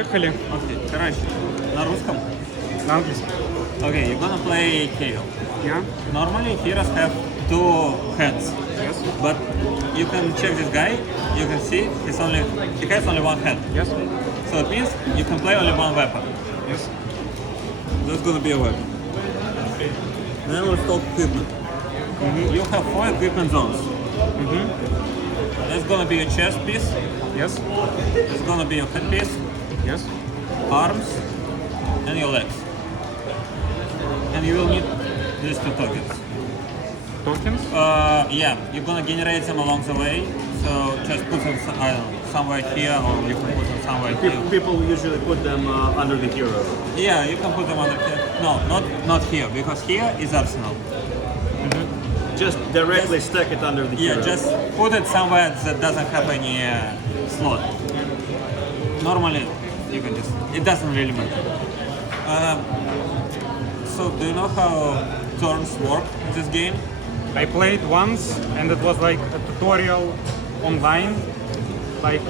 Поехали. Окей, короче, на русском. На английском. Okay, you're gonna play Chaos. Yeah. Normally heroes have two hands, Yes. but you can check this guy. You can see he has only one hand. Yes. So it means you can play only one weapon. Yes. That's gonna be a weapon. Then we'll talk equipment. You have 4 equipment zones. There's gonna be a chest piece. Yes. There's gonna be a headpiece, Yes. arms, and your legs. And you will need these 2 tokens. Tokens. Yeah, you're gonna generate them along the way. So just put them, I don't know, somewhere here, or you can put them somewhere here. People usually put them under the hero. Yeah, you can put them under here. No, not here, because here is arsenal. Just directly stack it under the Yeah, hero. just put it somewhere that doesn't have any slot. Normally, you can just, it doesn't really matter. So do you know how turns work in this game? I played once, and it was like a tutorial online, like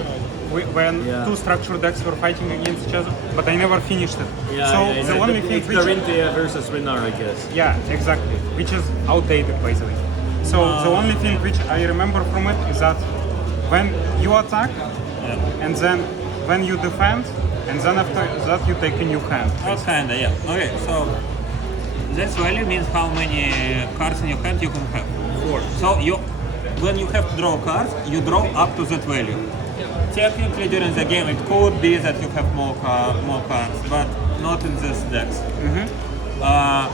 when Yeah. 2 structured decks were fighting against each other, but I never finished it. So the only thing it's which Carinthia versus Renar, I guess. yeah, exactly, which is outdated by the way. So the only thing which I remember from it is that when you attack, and then when you defend, and then after that you take a new hand. Oh, kinda, yeah. Okay, so this value means how many cards in your hand you can have. 4. So when you have to draw a card, you draw up to that value. Technically, during the game, it could be that you have more cards, but not in this decks.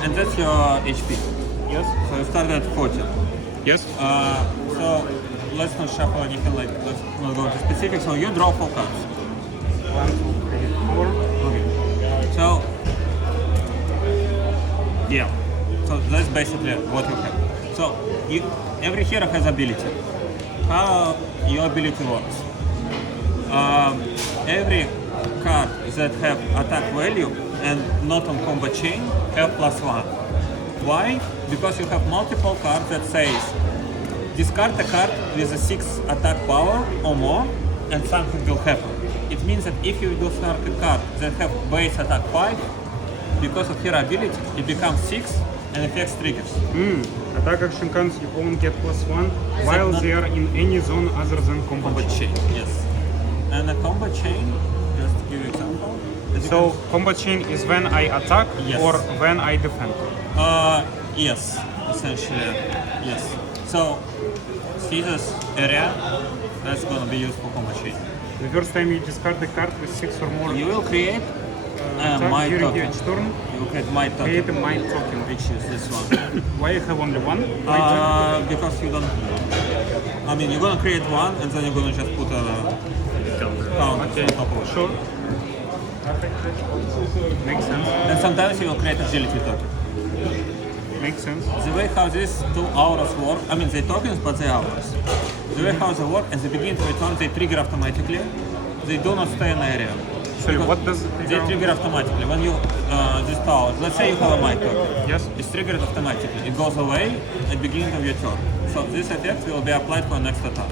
And that's your HP. Yes. So you start at 40. Yes. So let's not shuffle anything, like let's not go into specifics. So you draw 4 cards. 1, 2, 3, 4. Okay. So yeah. So that's basically what you have. So every hero has ability. How your ability works? Every card that have attack value and not on combat chain have +1. Why? Because you have multiple cards that says discard a card with a 6 attack power or more and something will happen. It means that if you discard a card that have base attack 5, because of your ability, it becomes 6 and effects triggers. Attack action cards you won't get +1 while not- they are in any zone other than combat. Combat chain, yes. And a combat chain, just to give you example. as you So combat chain is when I attack Yes. or when I defend. Yes, essentially, yes. So, see this area, that's gonna be used for combat chain. The first time you discard the card with 6 or more You will create attack my during token. each turn, You will create my create a token, my token. which is this one. Why I have only one? My token? Because you don't. I mean, you're gonna create one, and then you're gonna just put a count Okay, on top of it. sure. Makes sense. And sometimes you will create agility token. Makes sense. The way how these 2 auras work, I mean, they tokens, but they auras. The way how they work, at the beginning of the turn, they trigger automatically. They do not stay in the area. Sorry, Because what does it They trigger? trigger automatically. When you, this power, let's say you have a mic token. Yes. It's triggered automatically. It goes away at the beginning of your turn. So this effect will be applied for next attack.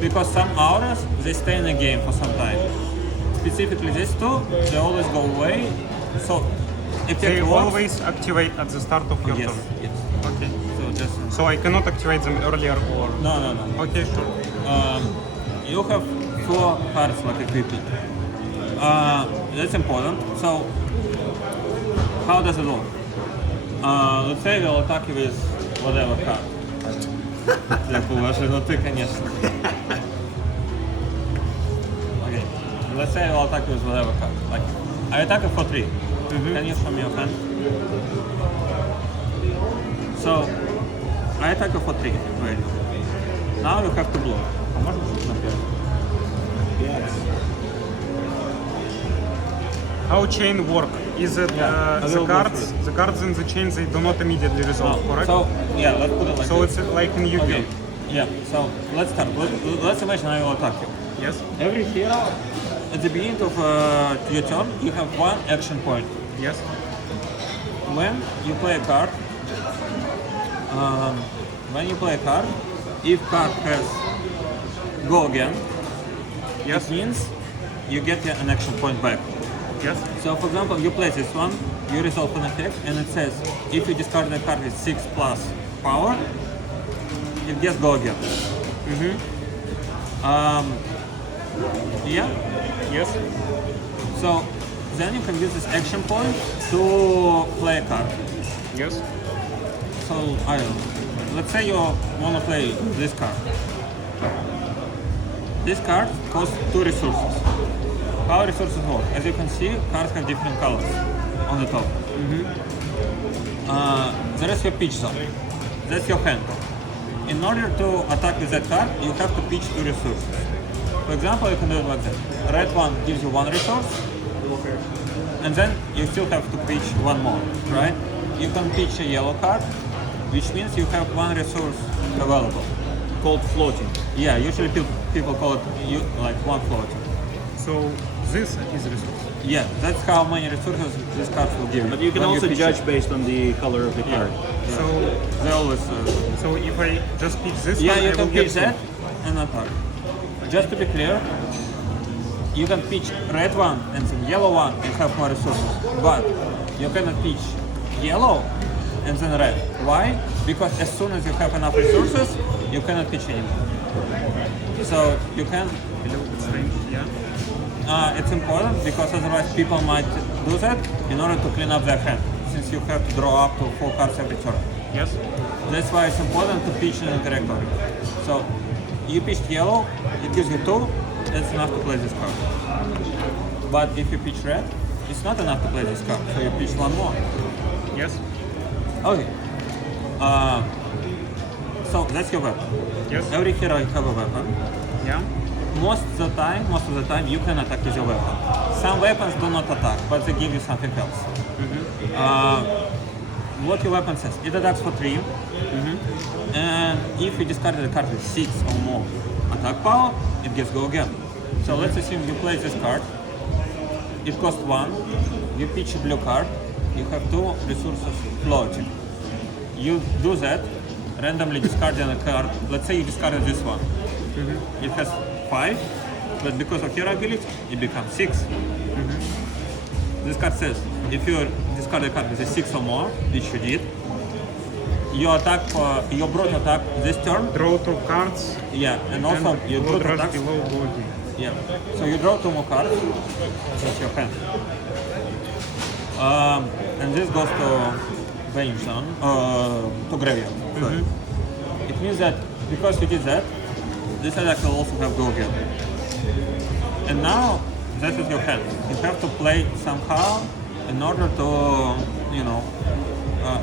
Because some auras, they stay in the game for some time. Specifically these 2, they always go away. So effect They works. always activate at the start of your Yes, turn. yes. Okay. So just, So I cannot activate them earlier or... no. Okay, sure. You have 4 cards like equipment. That's important. So, how does it work? Let's say we'll attack you with whatever card. Для поважно, но ты, конечно. Okay. Let's say I'll attack you with whatever card. Like, I attack you for 3. Can you show me your hand? So, I attack you for 3. Wait. Now you have to blow. А можно что-то написать? How chain work? Is it I the will go cards? through The cards in the chain they do not immediately resolve, correct? So, yeah, let's put it like So this. it's like in Yu-Gi-Oh. Okay. Yeah, so let's start. Let's imagine I will attack you. Yes. Every hero, at the beginning of your turn, you have 1 action point. Yes. When you play a card, if card has go again, Yes. it means you get an action point back. Yes. So for example, you play this one, you resolve an effect, and it says if you discard a card with 6 plus power, it gets go again. Yeah. Yes. So then you can use this action point to play a card. Yes. So I don't know. Let's say you want to play this card. This card costs 2 resources. How resources work? As you can see, cards have different colors on the top. There is your pitch zone. That's your hand. In order to attack with that card, you have to pitch 2 resources. For example, you can do it like that. Red one gives you 1 resource, and then you still have to pitch 1 more, right? You can pitch a yellow card, which means you have 1 resource available. Called floating. Yeah, usually people call it like 1 floating. So this is resource. Yeah, that's how many resources this card will give you. But you can when also pitch judge it. based on the color of the card. So They always. so if I just pitch this Yeah, one, you I can will get pitch that and attack. Just to be clear, you can pitch red one and then yellow one and have more resources. But you cannot pitch yellow and then red. Why? Because as soon as you have enough resources, you cannot pitch anymore. So you can. a little bit strange. Yeah. It's important because otherwise people might do that in order to clean up their hand, since you have to draw up to 4 cards every turn. Yes. That's why it's important to pitch in a correct order. So you pitched yellow, it gives you 2, that's enough to play this card. But if you pitch red, it's not enough to play this card, so you pitch 1 more. Yes. Okay. So that's your weapon. Yes. Every hero you have a weapon. Yeah. Most of the time, you can attack with your weapon. Some weapons do not attack, but they give you something else. What your weapon says, it attacks for 3, and if you discarded a card with 6 or more attack power, it gets go again. So let's assume you play this card, it costs 1, you pitch a blue card, you have 2 resources floating. You do that, randomly discarding a card, let's say you discarded this one. It has 5, but because of your ability, it becomes 6. This card says, if you discard a card with a 6 or more, which you did, your brute attack this turn, Draw 2 cards. yeah, and also And your blood brute rush attacks, below go again. yeah. So you draw 2 more cards, that's your hand. And this goes to bench zone, to graveyard. Sorry. It means that because you did that, this attack will also have go again. And now, that is your hand. You have to play it somehow in order to,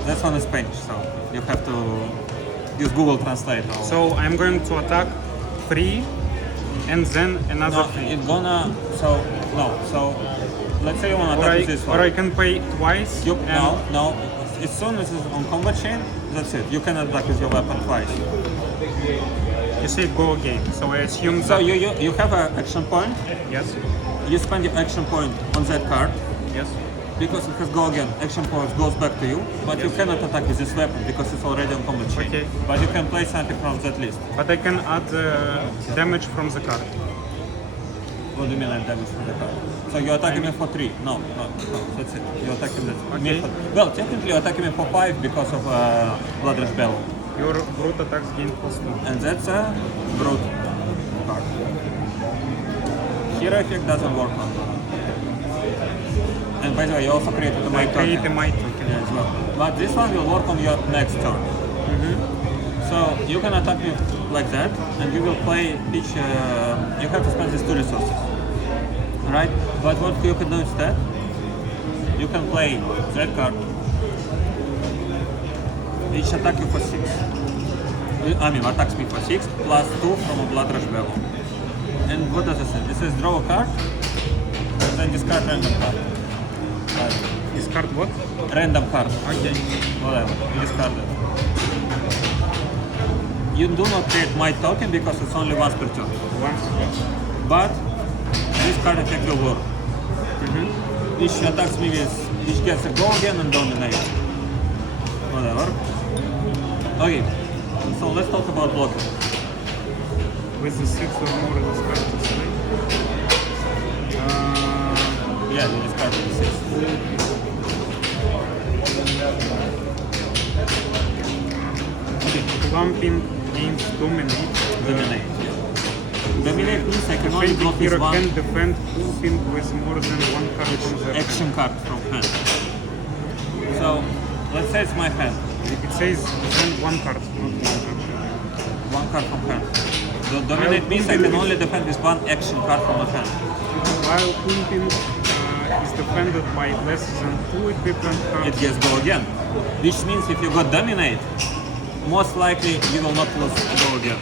that's on Spanish, so you have to use Google Translate. Or, So I'm going to attack 3 and then another no, 3. it's gonna, so let's say you want to Or attack I, with this one. or I can pay twice. You, and no, as soon as it's on combat chain, that's it. You cannot attack with your weapon twice. You say go again. So I assume So that. you have an action point, Yes. you spend your action point on that card, Yes. because it has go again, action point goes back to you, but you cannot attack with this weapon because it's already on combat chain. Okay. But you can play something from that list. But I can add damage from the card. What do you mean I damage from the card? So you attack me for 3. No, that's it. You attack him Okay. well, technically you attack me for 5 because of Blood Rush Bellow. Your brute attacks gain +2. And that's a brute card. Hero effect doesn't work on. And by the way, you also created a I might create a token. might token. Yeah, as well. But this one will work on your next turn. So you can attack me like that, and you will play each. You have to spend these 2 resources, right? But what you can do instead, you can play that card. Each attack you for 6. I mean, attacks me for 6 plus 2 from a Blood Rush Bellow. And what does it say? It says draw a card, and then discard random card. Discard what? Random card. Okay. Whatever, you discard it. You do not create my token because it's only once per turn. Once. But this card effect will work. Each attacks me with, each gets a go again and dominate. Whatever. Okay, so let's talk about blocking. With the 6 or more discard to Yeah, you discard D6. Clumping gains dominate. Dominate. Dominate means I can only block Defending with hero one can defend clumping with more than one card on their action card from hand. So, let's say it's my hand. It says defend one card, not one action. One card from hand. The dominate means I can only defend with one action card from my hand. While clumping is defended by less than 2 equipment cards. It gets go again. Which means if you got dominate, most likely you will not lose go again.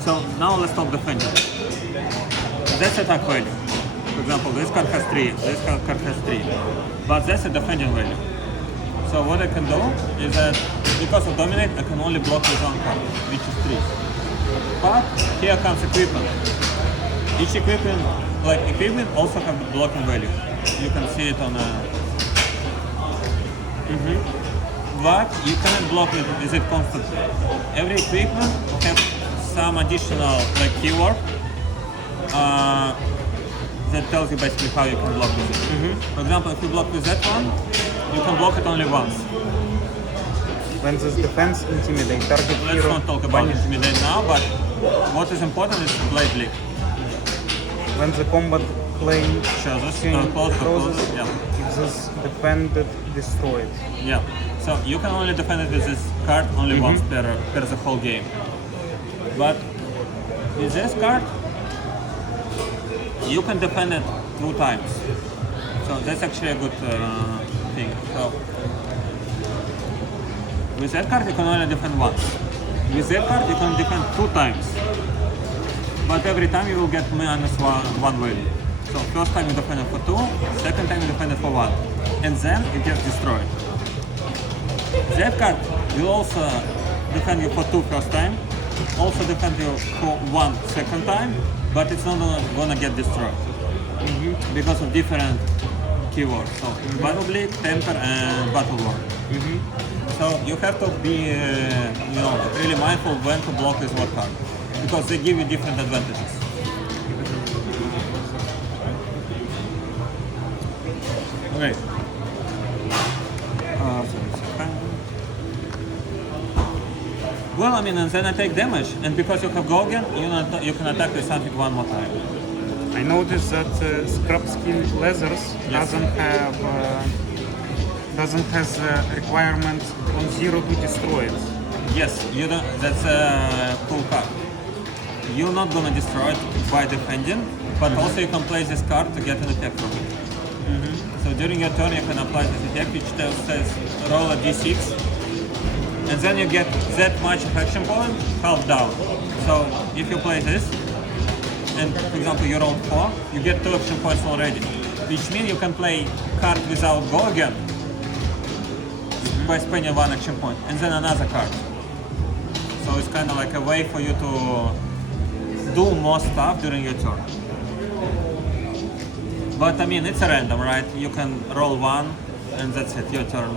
So now let's talk defending. That's attack value. For example, this card has 3, this card has 3. But that's a defending value. So what I can do is that because of dominate, I can only block with one card, which is 3. But here comes equipment. Each equipment, like equipment, also have the blocking value. You can see it on a. But you cannot block it with it constantly. Every equipment have some additional like keyword that tells you basically how you can block with it. For example, if you block with that one, you can block it only once. When this defense intimidate target Let's hero, not talk about intimidate now, but what is important is blade leak. when the combat plane Chooses, chain closes, closes, yeah. if this defended, destroy it. Yeah. So you can only defend it with this card only once per the whole game. But with this card, you can defend it 2 times. So that's actually a good thing. So with that card, you can only defend once. With that card, you can defend 2 times. But every time you will get -1 value. So first time you defend it for 2, second time you defend it for 1. And then it gets destroyed. That card will also defend you for 2 first time, also defend you for 1 second time, but it's not gonna get destroyed. Because of different keywords. So battle bleed, temper and battle war. So you have to be really mindful when to block with what card. Because they give you different advantages. Okay. Well, I mean, and then I take damage, and because you have Gogen, you can attack with something 1 more time. I noticed that scrap skin leathers doesn't has requirement on 0 to destroy it. Yes, you don't. That's a cool card. You're not gonna destroy it by defending, but also you can play this card to get an effect from it. So during your turn, you can apply this effect, which says roll a d6, and then you get that much of action point half down. So if you play this, and for example you roll 4, you get 2 action points already, which means you can play card without go again by spending 1 action point, and then another card. So it's kind of like a way for you to do more stuff during your turn. But I mean, it's a random, right? You can roll 1, and that's it. Your turn,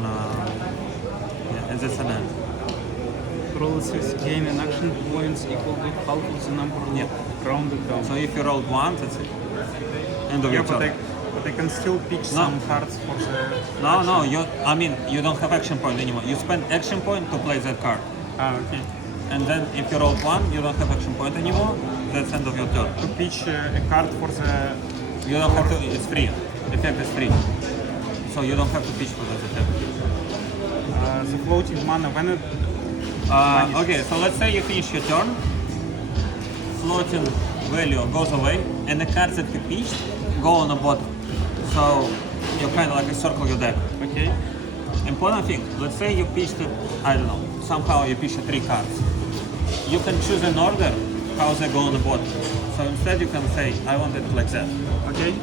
and that's an end. Roll 6, gain an action points equal to half of the number rounded down. So if you rolled 1, that's it. End of your but turn. I can still pitch some cards for the... No, you don't have action point anymore. You spend action point to play that card. Okay. And then if you rolled 1, you don't have action point anymore. That's end of your turn. To pitch a card for the... You don't have to, it's free. Effect is free. So you don't have to pitch for that effect. The floating mana, when it... Okay, so let's say you finish your turn, floating value goes away, and the cards that you pitched go on the bottom. So you kind of like circle your deck. Okay. Important thing, let's say you pitched, I don't know, somehow you pitched 3 cards. You can choose an order how they go on the bottom. So instead you can say, I want it like that. Okay.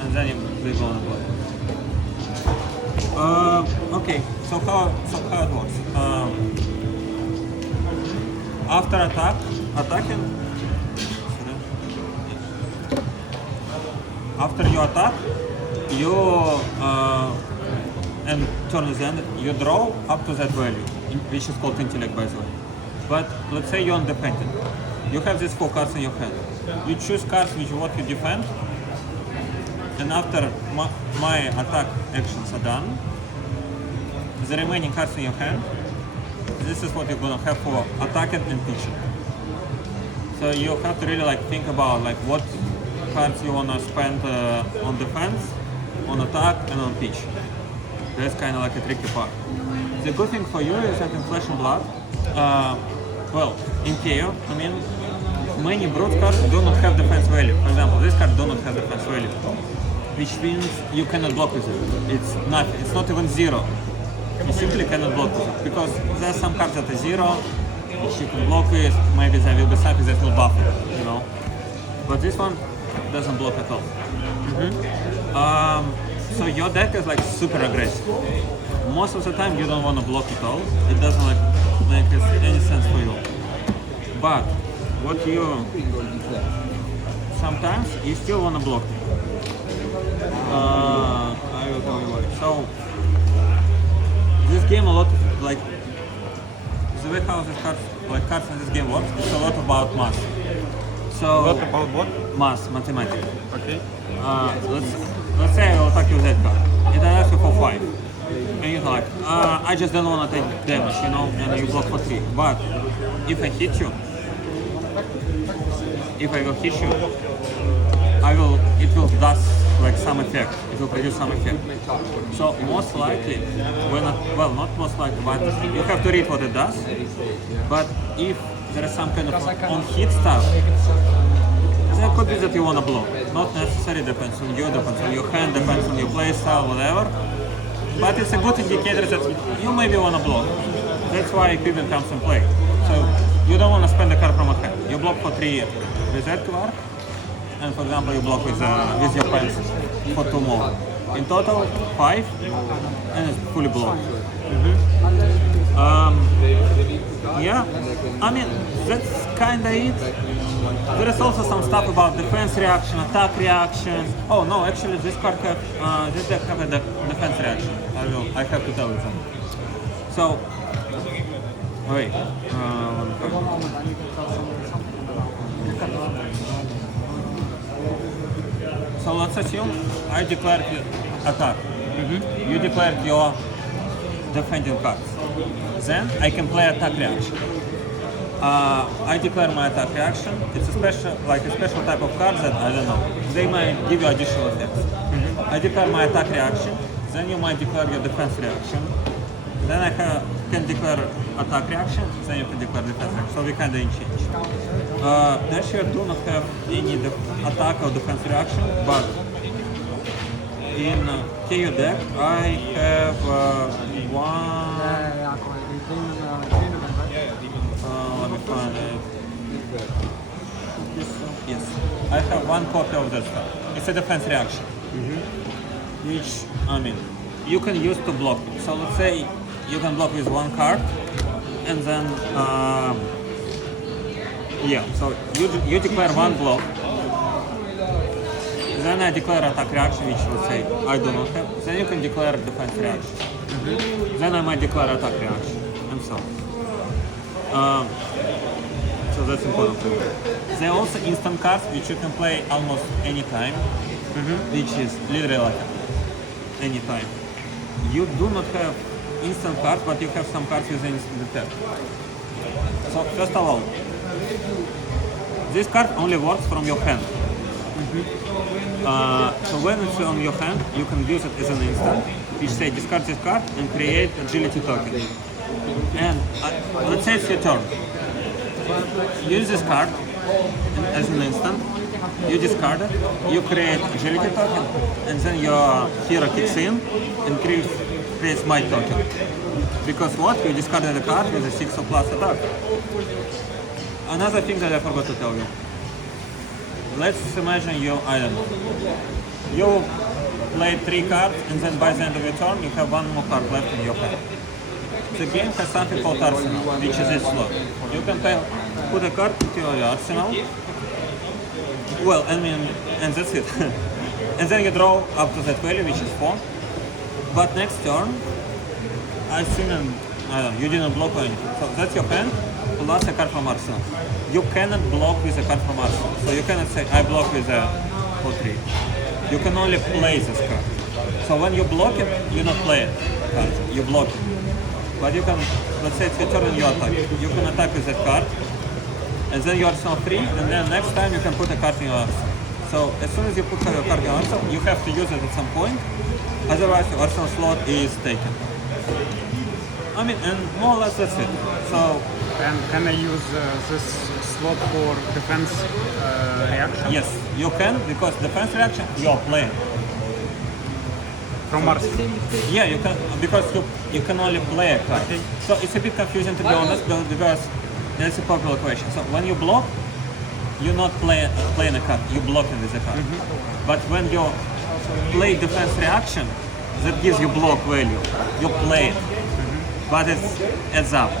And then they go on the bottom. Okay, so how it works? After attacking, after you attack, you and turn is ended, you draw up to that value, which is called intellect, by the way. But let's say you're independent. You have these 4 cards in your hand. You choose cards which what you defend, and after my attack actions are done, the remaining cards in your hand, this is what you're gonna have for attacking and pitching. So you have to really like think about like what cards you wanna spend on defense, on attack, and on pitch. That's kind of like a tricky part. The good thing for you is that in Flesh and Blood, well, in KO, I mean, many broad cards do not have defense value. For example, this card do not have defense value, which means you cannot block with it. It's nothing. It's not even zero. You simply cannot block with it because there are some cards that are zero, which you can block with. Maybe there will be something that will buff it, you know. But this one doesn't block at all. So your deck is like super aggressive. Most of the time you don't want to block at all. It doesn't like make any sense for you. But what you sometimes you still want to block. I will tell you why. So this game a lot of, like the way how this cards in this game works, it's a lot about math. So What about what? math, mathematics. Okay. Let's say I will attack you with that card. It attacks you for 5. And you're like, I just don't want to take damage, you know, and you block for 3. But if I hit you, it will do like some effect. It will produce some effect. So most likely, not most likely, but you have to read what it does. But if there is some kind of on-hit stuff, there could be that you want to block. Not necessarily, depends on you, depends on your hand, depends on your play style, whatever. But it's a good indicator that you maybe want to block. That's why equipment comes in play. So you don't want to spend a card from a hand. You block for 3 with that card, and for example you block with your pens for 2 more. In total, 5, and it's fully blocked. Yeah, I mean, that's kinda it. There is also some stuff about defense reaction, attack reaction. Oh no, actually this card this deck have a defense reaction. I have to tell you something. So, wait. So let's assume I declared attack. You declared your defending cards. Then I can play attack reaction. I declare my attack reaction. It's a special type of card that I don't know. They might give you additional effects. I declare my attack reaction. Then you might declare your defense reaction. Then I can declare attack reaction. Then you can declare defense reaction. So we kind of change. This year do not have any attack or defense reaction, but in KO deck I have one. Let me find it. Yes, I have one copy of that stuff. It's a defense reaction, which I mean you can use to block it. So let's say you can block with one card, and then so you declare one block. Then I declare attack reaction, which let's say I do not have. Then you can declare defense reaction. Then I might declare attack reaction, and so on. So that's important to me. There are also instant cards which you can play almost any time, which is literally like any time. You do not have instant cards, but you have some cards within the deck. So first of all, this card only works from your hand. So when it's on your hand, you can use it as an instant, which say discard this card and create agility token. And let's say it's your turn. Use this card as an instant, you discard it, you create agility token, and then your hero kicks in and creates might token. Because what? You discarded a card with a 6 or plus attack. Another thing that I forgot to tell you. Let's imagine I don't know, you play 3 cards and then by the end of your turn you have 1 more card left in your hand. The game has something called Arsenal, which is this slot. You can put a card into your arsenal. Well, I mean, and that's it. And then you draw up to that value, which is 4. But next turn, I assume you didn't block or anything. So that's your hand plus a card from arsenal. You cannot block with a card from arsenal. So you cannot say I block with a 4-3. you can only play this card. So when you block it, you not play it card, you block it. But you can, let's say it's your turn and you attack. You can attack with that card, and then your arsenal free, and then next time you can put a card in your arsenal. So as soon as you put your card in your arsenal, you have to use it at some point, otherwise your arsenal slot is taken. I mean, and more or less that's it. So, And can I use this slot for defense reaction? yes, you can, because defense reaction, you are playing. From arsenal. Yeah, you can, because you can only play a card. Okay. So it's a bit confusing to be honest, because that's a popular question. So when you block, you're not playing a card, you're blocking with a card. But when you play defense reaction, that gives you block value. You play it, but it adds up.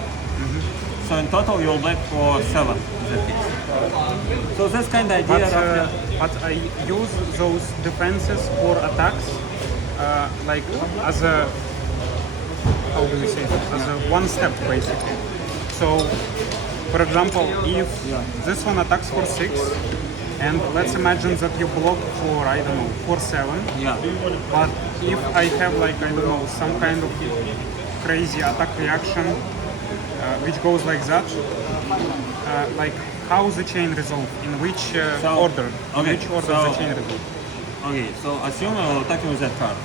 So in total, you'll black for 7 in that case. So that's kind of idea. But I use those defenses for attacks like as a, how do we say it? As a one step basically. So for example, if this one attacks for 6, and let's imagine that you block for, I don't know, for 7. Yeah. But if I have like, I don't know, some kind of crazy attack reaction which goes like that, like how the chain resolve? In which order? Okay, In which order so- the chain resolve? Okay, so assume I will attack you with that card.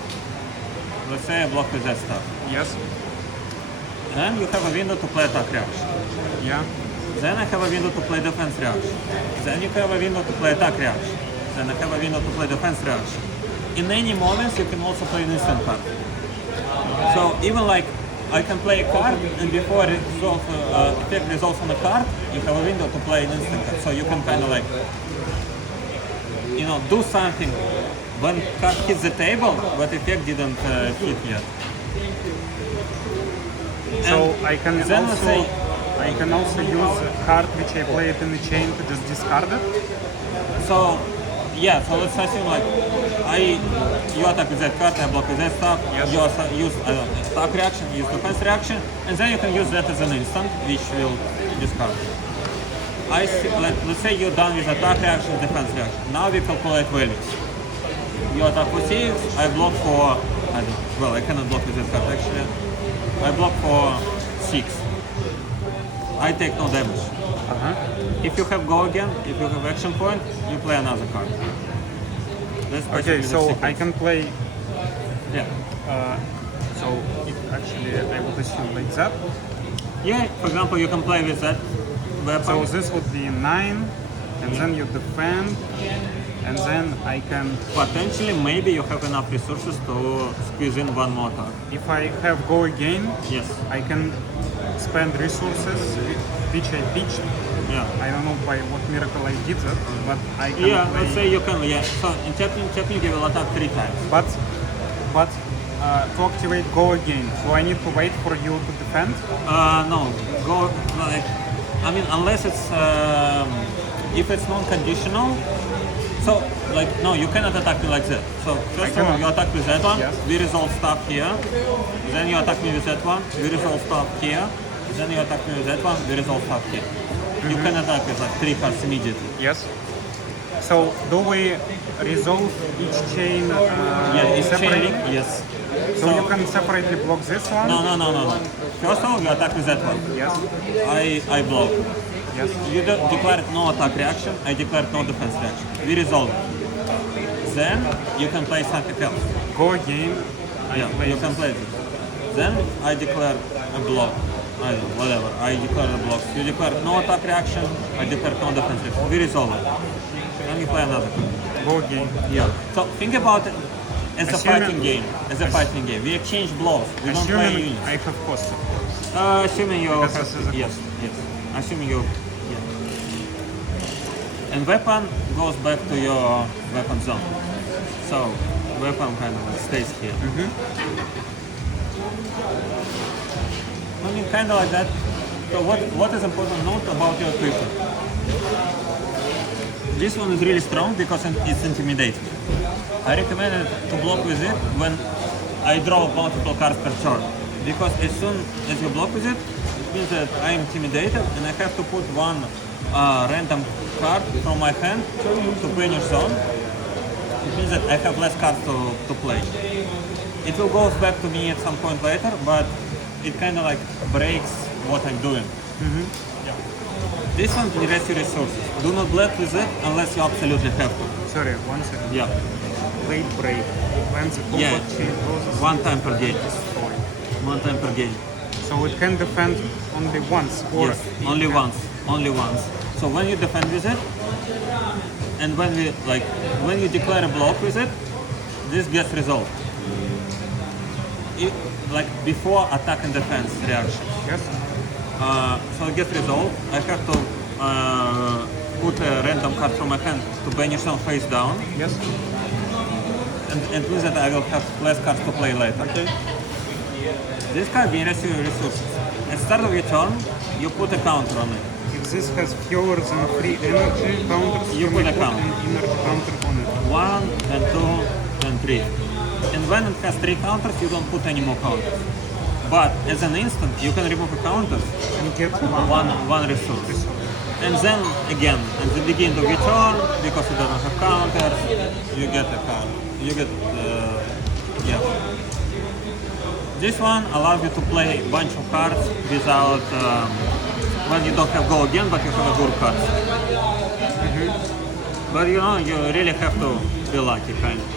Let's say I block with that stuff. Yes. Then you have a window to play attack reaction. Yeah. Then I have a window to play defense reaction. Then you have a window to play attack reaction. Then I have a window to play defense reaction. In any moments you can also play an instant card. So even like I can play a card, and before effect resolves on a card, you have a window to play an instant card. So you can kind of like, you know, do something when card hits the table, but effect didn't hit yet. So And I can then let's also say- I can also use a card which I played in the chain to just discard it. So, yeah, so let's assume like you attack with that card, I block with that stuff, Yes. you also use attack reaction, use defense reaction, and then you can use that as an instant, which will discard. Let's say you're done with attack reaction, defense reaction. Now we calculate values. You attack for 6, I block for, I cannot block with that card actually. I block for 6. I take no damage. If you have go again, if you have action point, you play another card. That's Okay, basically the so sequence. I can play. Yeah. So it actually I would assume like that. Yeah, for example, you can play with that weapon. So this would be 9, and then you defend, and then I can. Potentially, maybe you have enough resources to squeeze in one more card. If I have go again, Yes. I can spend resources which I pitched. Yeah. I don't know by what miracle I did that, but I can Yeah, play. let's say you can. Yeah. So in technically you will attack 3 times. But to activate go again, do I need to wait for you to defend? No, go like. I mean, unless it's if it's non-conditional. So like no, you cannot attack me like that. So first of all, cannot. you attack with that one. Yes. We resolve stuff here. Then you attack me with that one. We resolve stuff here. Then you attack me with that one. We resolve stuff here. You can attack with like 3 cards immediately. Yes. So do we resolve each chain Yeah, it's separately? chaining. Yes. So you can separately block this one? No. First of all, you attack with that one. Yes. I block. Yes. You declared no attack reaction. I declared no defense reaction. We resolve it. Then you can play something else. Go again. Yeah, you can play this. Then I declare a block. I don't know, whatever. I declare a block. You declare no attack reaction. I declare no defense reaction. We resolve it. Then you play another card. Go again. Yeah. So think about it as a Assuming- fighting game. As a fighting game. We exchange blows. We don't play Assuming units. I have cost. Assuming you Because have, this is a yes. Assuming you, yeah. And weapon goes back to your weapon zone. So weapon kind of stays here. I mean, kind of like that. So what is important to note about your equipment? This one is really strong because it's intimidating. I recommend it to block with it when I draw multiple cards per turn. Because as soon as you block with it, it means that I am intimidated and I have to put one random card from my hand to finish zone. it means that I have less cards to play. It will go back to me at some point later, but it kind of like breaks what I'm doing. This one generates your resources. Do not black with it unless you absolutely have to. Sorry, one second. Yeah. Late break. When the Yeah. combat chain closes, One time per game. destroy. One time per game. So it can defend only once, or Yes, only once. Only once. So when you defend with it, and when you declare a block with it, this gets resolved. Like before attack and defense reaction. Yes. So it gets resolved. I have to put a random card from my hand to banish them face down, Yes. and it means that I will have less cards to play later. Okay. This card generates your resources. At start of your turn, you put a counter on it. If this has fewer than 3 energy counters, You may put a put counter. an energy counter on it. 1, then 2, then 3. And when it has 3 counters, you don't put any more counters. But as an instant, you can remove a counter, And get one. one resource. And then again, at the beginning of your turn, because it doesn't have counters, you get a counter. You get, yeah. This one allows you to play a bunch of cards without, when you don't have go again, but you have a good cards. But you know, you really have to be lucky, kind of.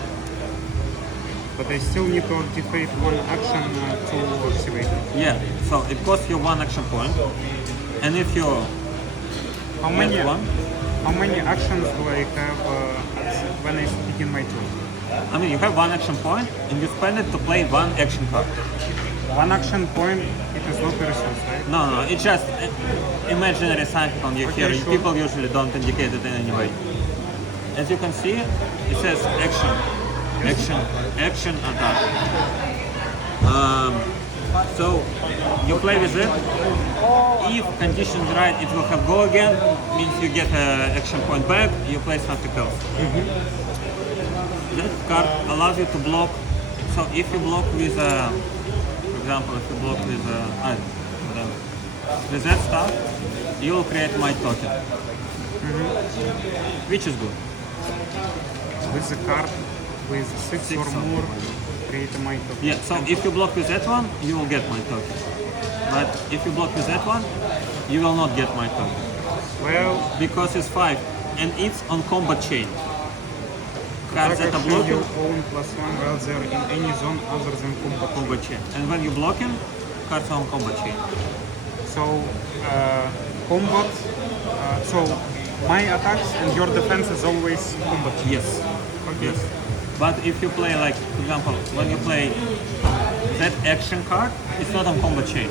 But I still need to activate one action to activate it. Yeah, so it costs you 1 action point, and if you How many, get one, how many actions do I have when I begin my turn? I mean, you have 1 action point, and you spend it to play 1 action card. One action point, it is not a resource, right? No, it's just imaginary something on your Okay, hero. sure. People usually don't indicate it in any way. As you can see, it says action, action, action, attack. So you play with it. If conditions right, it will have go again. Means you get an action point back. You play something else. That card allows you to block. So if you block with, for example, if you block with whatever, with that stuff, you will create my token, which is good. With the card with 6 or or more, create a my token. Yeah. So if you block with that one, you will get my token. But if you block with that one, you will not get my token Well, because it's 5 and it's on combat chain. Cards that are target your blocking, own +1 while they're in any zone other than combat. combat chain. And when you block him, cards are on combat chain. So, combat, so my attacks and your defense is always combat. Yes. Okay. Yes. But if you play, like, for example, when you play that action card, it's not on combat chain.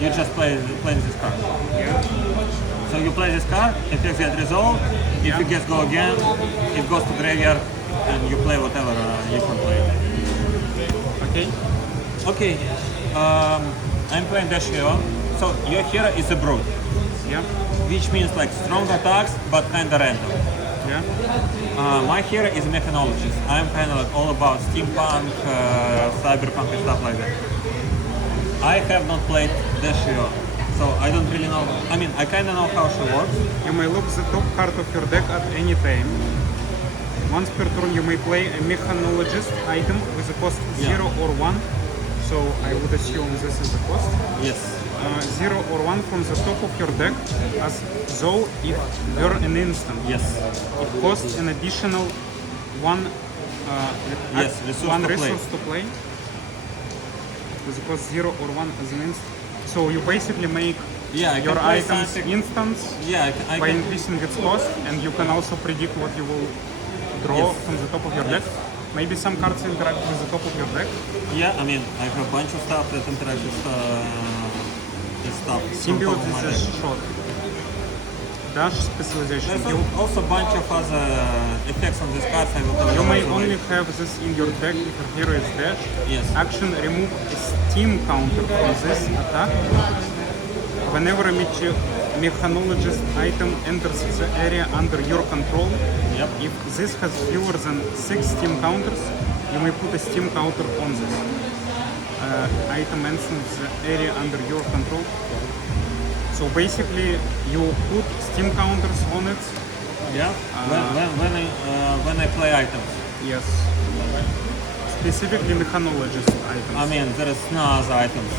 You just playing this card. Yeah. So you play this card, it gets resolved. If it gets go again, it goes to graveyard, and you play whatever you can play. Okay. Okay, I'm playing Dash Hero. So your hero is a brute, Yeah. which means like strong attacks, but kinda random. Yeah. My hero is a mechanologist. I'm kind of like all about steampunk, cyberpunk and stuff like that. I have not played Dash Hero, so I don't really know. I mean, I kind of know how she works. You may look the top card of your deck at any time. Once per turn, you may play a mechanologist item with a cost Yeah. 0 or 1. So I would assume this is the cost. Yes. 0 or 1 from the top of your deck, as though it were an instant. Yes. It costs an additional one, Yes, resource one to play. resource to play. With the cost 0 or 1 as an instant. So you basically make Yeah, I your can play items something. instants Yeah, I by can. increasing its cost, and you can also predict what you will draw Yes. from the top of your deck. Maybe some cards interact with the top of your deck. Yeah, I mean, I have a bunch of stuff that interacts with stuff. from Symbiote top of my is a deck. shot. Dash specialization. There's also a bunch of other effects on these cards. I will tell you. You may about only later. have this in your deck if your hero is dash. Yes. Action, remove a steam counter from this attack. Whenever a mechanologist item enters the area under your control, Yep. if this has fewer than 6 steam counters, you may put a steam counter on this. Item enters the area under your control. So basically, you put steam counters on it. Yeah. When I play items. Yes. Specifically mechanologist items. I mean, there is no other items.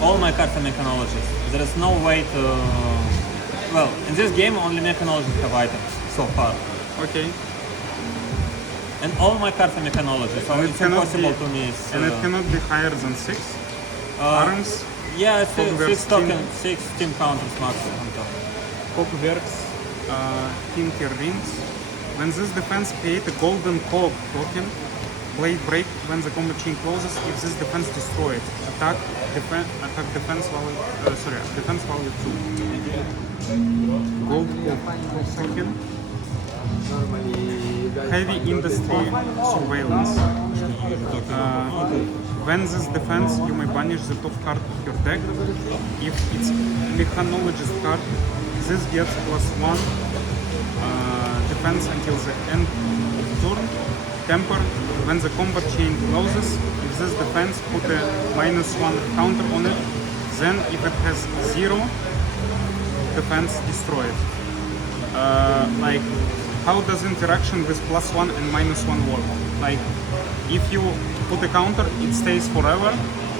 All my cards are mechanologists. There is no way to... Well, in this game only mechanologists have items so far. Okay. And all my cards are mechanologists, so And it it's cannot impossible be- to miss. And it cannot be higher than 6 arms. Yeah, Hogwarts six token, team. 6 team counters maximum. Hogwarts Tinker Rings. When this defense create a golden cog token, play break when the combat chain closes. If this defense destroyed, attack defense value. Defense value 2. Gold cog token. Heavy industry surveillance. When this defense, you may banish the top card of your deck. If it's mechanologist card, this gets +1 defense until the end of turn. Temper, when the combat chain closes, if this defense put a -1 counter on it, then if it has 0 defense, destroy it. Like, how does interaction with +1 and -1 work? Like, if you put a counter, it stays forever,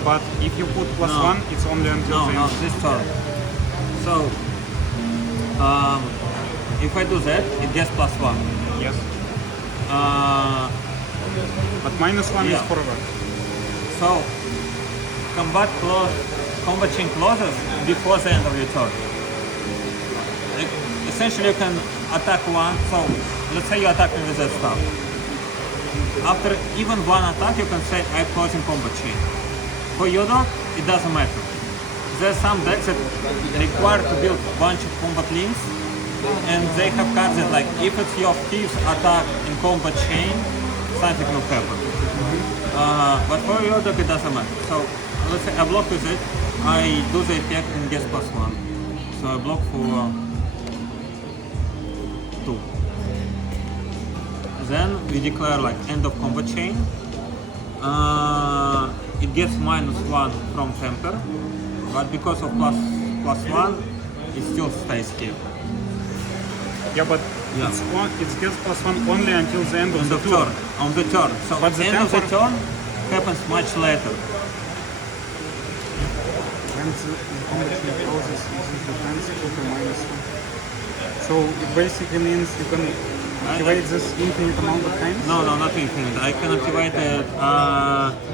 but if you put +1, it's only until No, the no, end. this turn. So, if I do that, it gets +1. Yes. But -1 is Yeah. forever. So, combat chain closes before the end of your turn. Like, essentially, you can attack one. So, let's say you attack me with that stuff. After even one attack, you can say I'm closing combat chain. For your dog, it doesn't matter. There are some decks that require to build a bunch of combat links, and they have cards that, like, if it's your fifth attack in combat chain, something will happen. But for your dog, it doesn't matter. So let's say I block with it, I do the effect and get +1. So I block for 2. Then we declare like end of combat chain. It gets -1 from temper, but because of +1, it still stays here. Yeah, but Yeah. it gets +1 only until the end of On the the turn. turn. On the turn. So But the end of the temper- turn happens much later. When the combat chain closes, this defense put a -1. So it basically means you can activate this infinite amount of times? No, not infinite. I can activate it.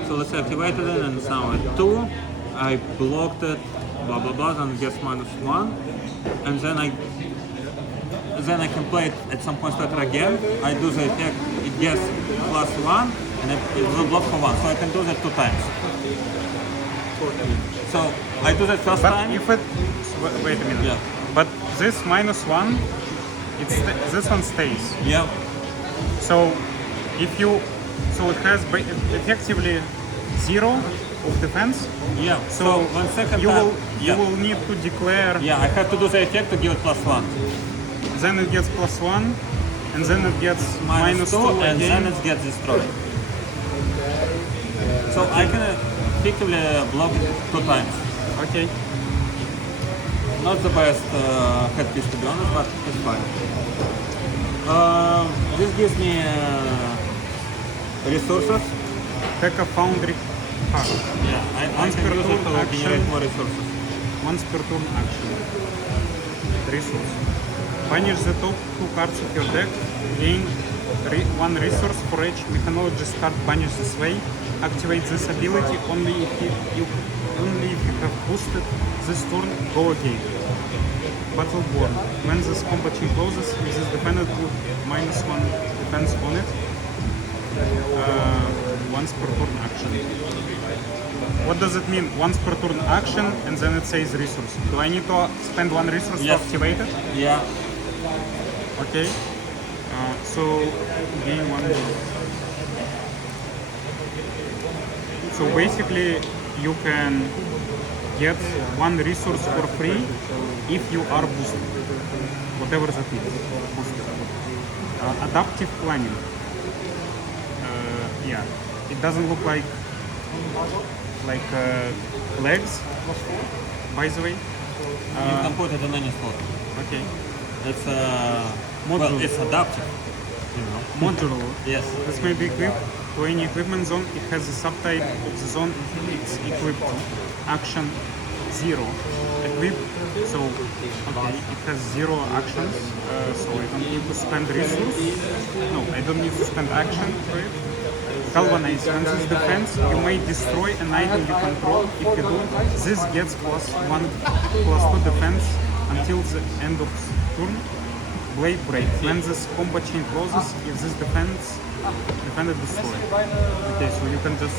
So let's say activated it, and now at 2, I blocked it, blah blah blah, then it gets -1, and then I can play it at some point later again. I do the effect, it gets +1, and it will block for 1. So I can do that 2 times. So I do that first But time. if it... Wait a minute. Yeah. But this -1, this one stays. Yeah. So if you... So it has effectively 0 of defense. Yeah. So one second you time. will, Yeah. you will need to declare... Yeah, I have to do the effect to give it +1. Then it gets +1, and then it gets -2, and again. then it gets destroyed. So I can effectively block it 2 times. Okay. Not the best headpiece to be honest, but it's fine. This gives me resources. Take a foundry card. Yeah, I Once can per use it turn to action. generate more resources. Once per turn action. Resource. Banish the top 2 cards of your deck. Gain 1 resource for each mechanologist card banished this way. Activate this ability only if you have boosted this turn. Go again. Battleborn. When this combat chain closes, if this defendant put -1 defense on it. Once per turn action. What does it mean? Once per turn action, and then it says resource. Do I need to spend 1 resource to Yes. activate it? Yeah. Okay. So gain 1. So basically, you can get 1 resource for free if you are boosted. Whatever that means. Boosted. Adaptive planning. Yeah. It doesn't look like legs, by the way. You can put it in any slot. Okay. It's Module. well, it's adaptive. Module. Yes. This may be equipped to any equipment zone. It has a subtype of the zone it's equipped to. Action 0. Equip. So, okay, it has 0 actions. So I don't need to spend resource. No, I don't need to spend action for it. Galvanize. When this defense, you may destroy an item you control. If you do, this gets +1/+2 defense until the end of turn. Blade break. When this combo chain closes, if this defended destroy. Okay, so you can just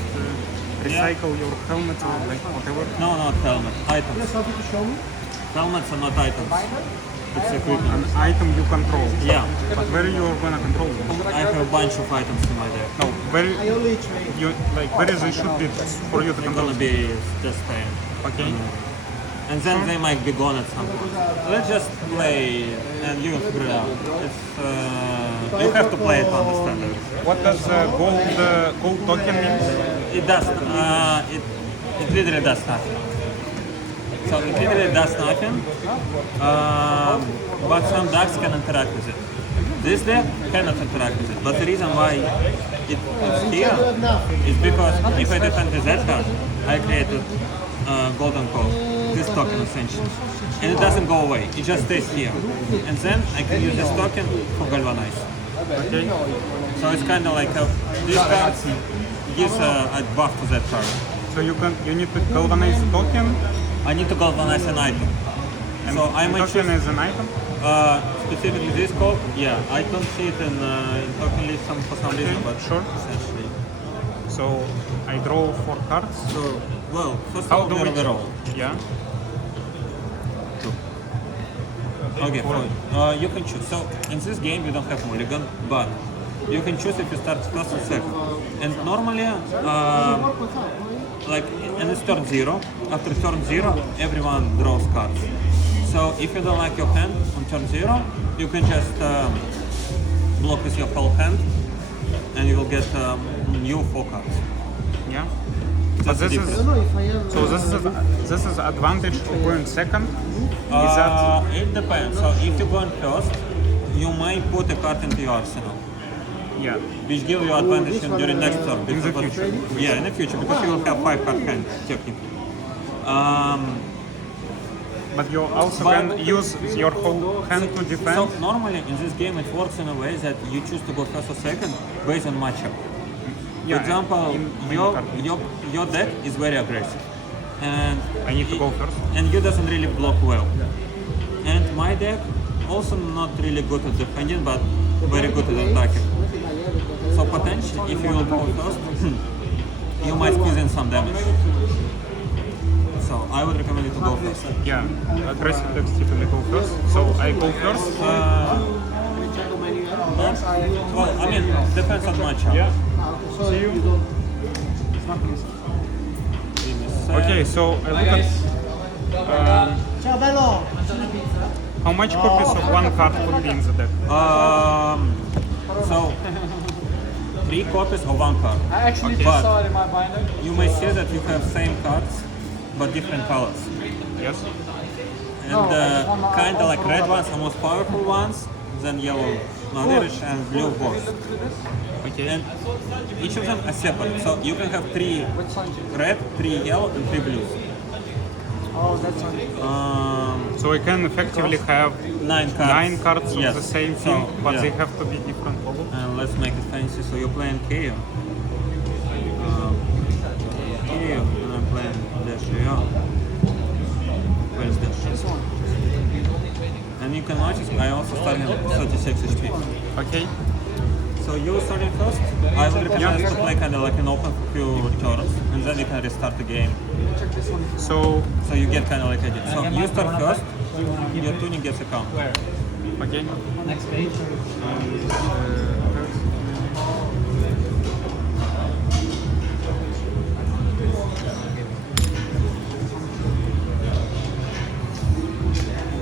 recycle your helmet or like whatever. No, not helmet. Items. Helmets are not items. It's equipment. An item you control. Yeah. But where you are gonna control them? I have a bunch of items in my deck. No, where they should be for you to They're control. gonna be just staying. Okay. And then they might be gone at some point. Let's just play and you will figure it out. It's, you have to play it to understand it. What does gold token mean? It does, it literally does nothing. So it literally does nothing, but some decks can interact with it. This deck cannot interact with it, but the reason why it's here is because if I defend with that card, I created golden call, this token essentially, and it doesn't go away, it just stays here. And then I can use this token for galvanize. Okay. So it's kind of like this card gives a buff to that card. So you need to galvanize the token. I need to galvanize an item. And So I the might token choose is an item. specifically this code. Yeah, I don't see it in token list for some reason, but sure. essentially. So I draw 4 cards. So, well, first How of do all, we we roll. Yeah. Okay, fine. You can choose. So in this game you don't have mulligan, but you can choose if you start first or second. And normally, like, and it's turn 0. After turn 0, everyone draws cards. So if you don't like your hand on turn 0, you can just block with your whole hand, and you will get new 4 cards. Yeah. That's But the this is difference. so this is advantage of going second. Is that It depends. So if you go in first, you might put a card into your arsenal, yeah? which gives you advantage during next turn. In the because- future. Yeah, in the future, because you will have 5 card hand technically. But you also But- can use your whole hand to defend. So normally in this game it works in a way that you choose to go first or second based on matchup. For Yeah, example, in many your, card games. your deck is very aggressive, and I need to go first. and you doesn't really block well. And my deck also not really good at defending, but very good at attacking. So potentially, if you will go first, you might squeeze in some damage. So I would recommend you to go first. Yeah, aggressive decks typically go first. So I go first. Well, I mean, depends on matchup. Yeah. See you. Give me a sec. Okay, so I look at how much copies of one card would be in the deck. So 3 copies of one card. I actually But just saw it in my binder. you may see that you have same cards, but different colors. Yes. And kind of like red ones are most powerful ones, then yellow Nadish and blue both. Okay. And each of them are separate. So you can have 3 red, 3 yellow, and 3 blues. Oh, that's on. So we can effectively have 9 cards. 9 cards of Yes. the same So, thing, but yeah. they have to be different colors. And let's make it fancy. So you're playing KO. KO, and I'm playing Dash AO. Where's Dash? And you can notice I also starting at 36 HP. Okay. So you starting first. I would recommend to play kind of like an open for few turns, and then you can restart the game. So So you get kind of like a deal. So you start first. Your tuning gets a count. okay. Next page.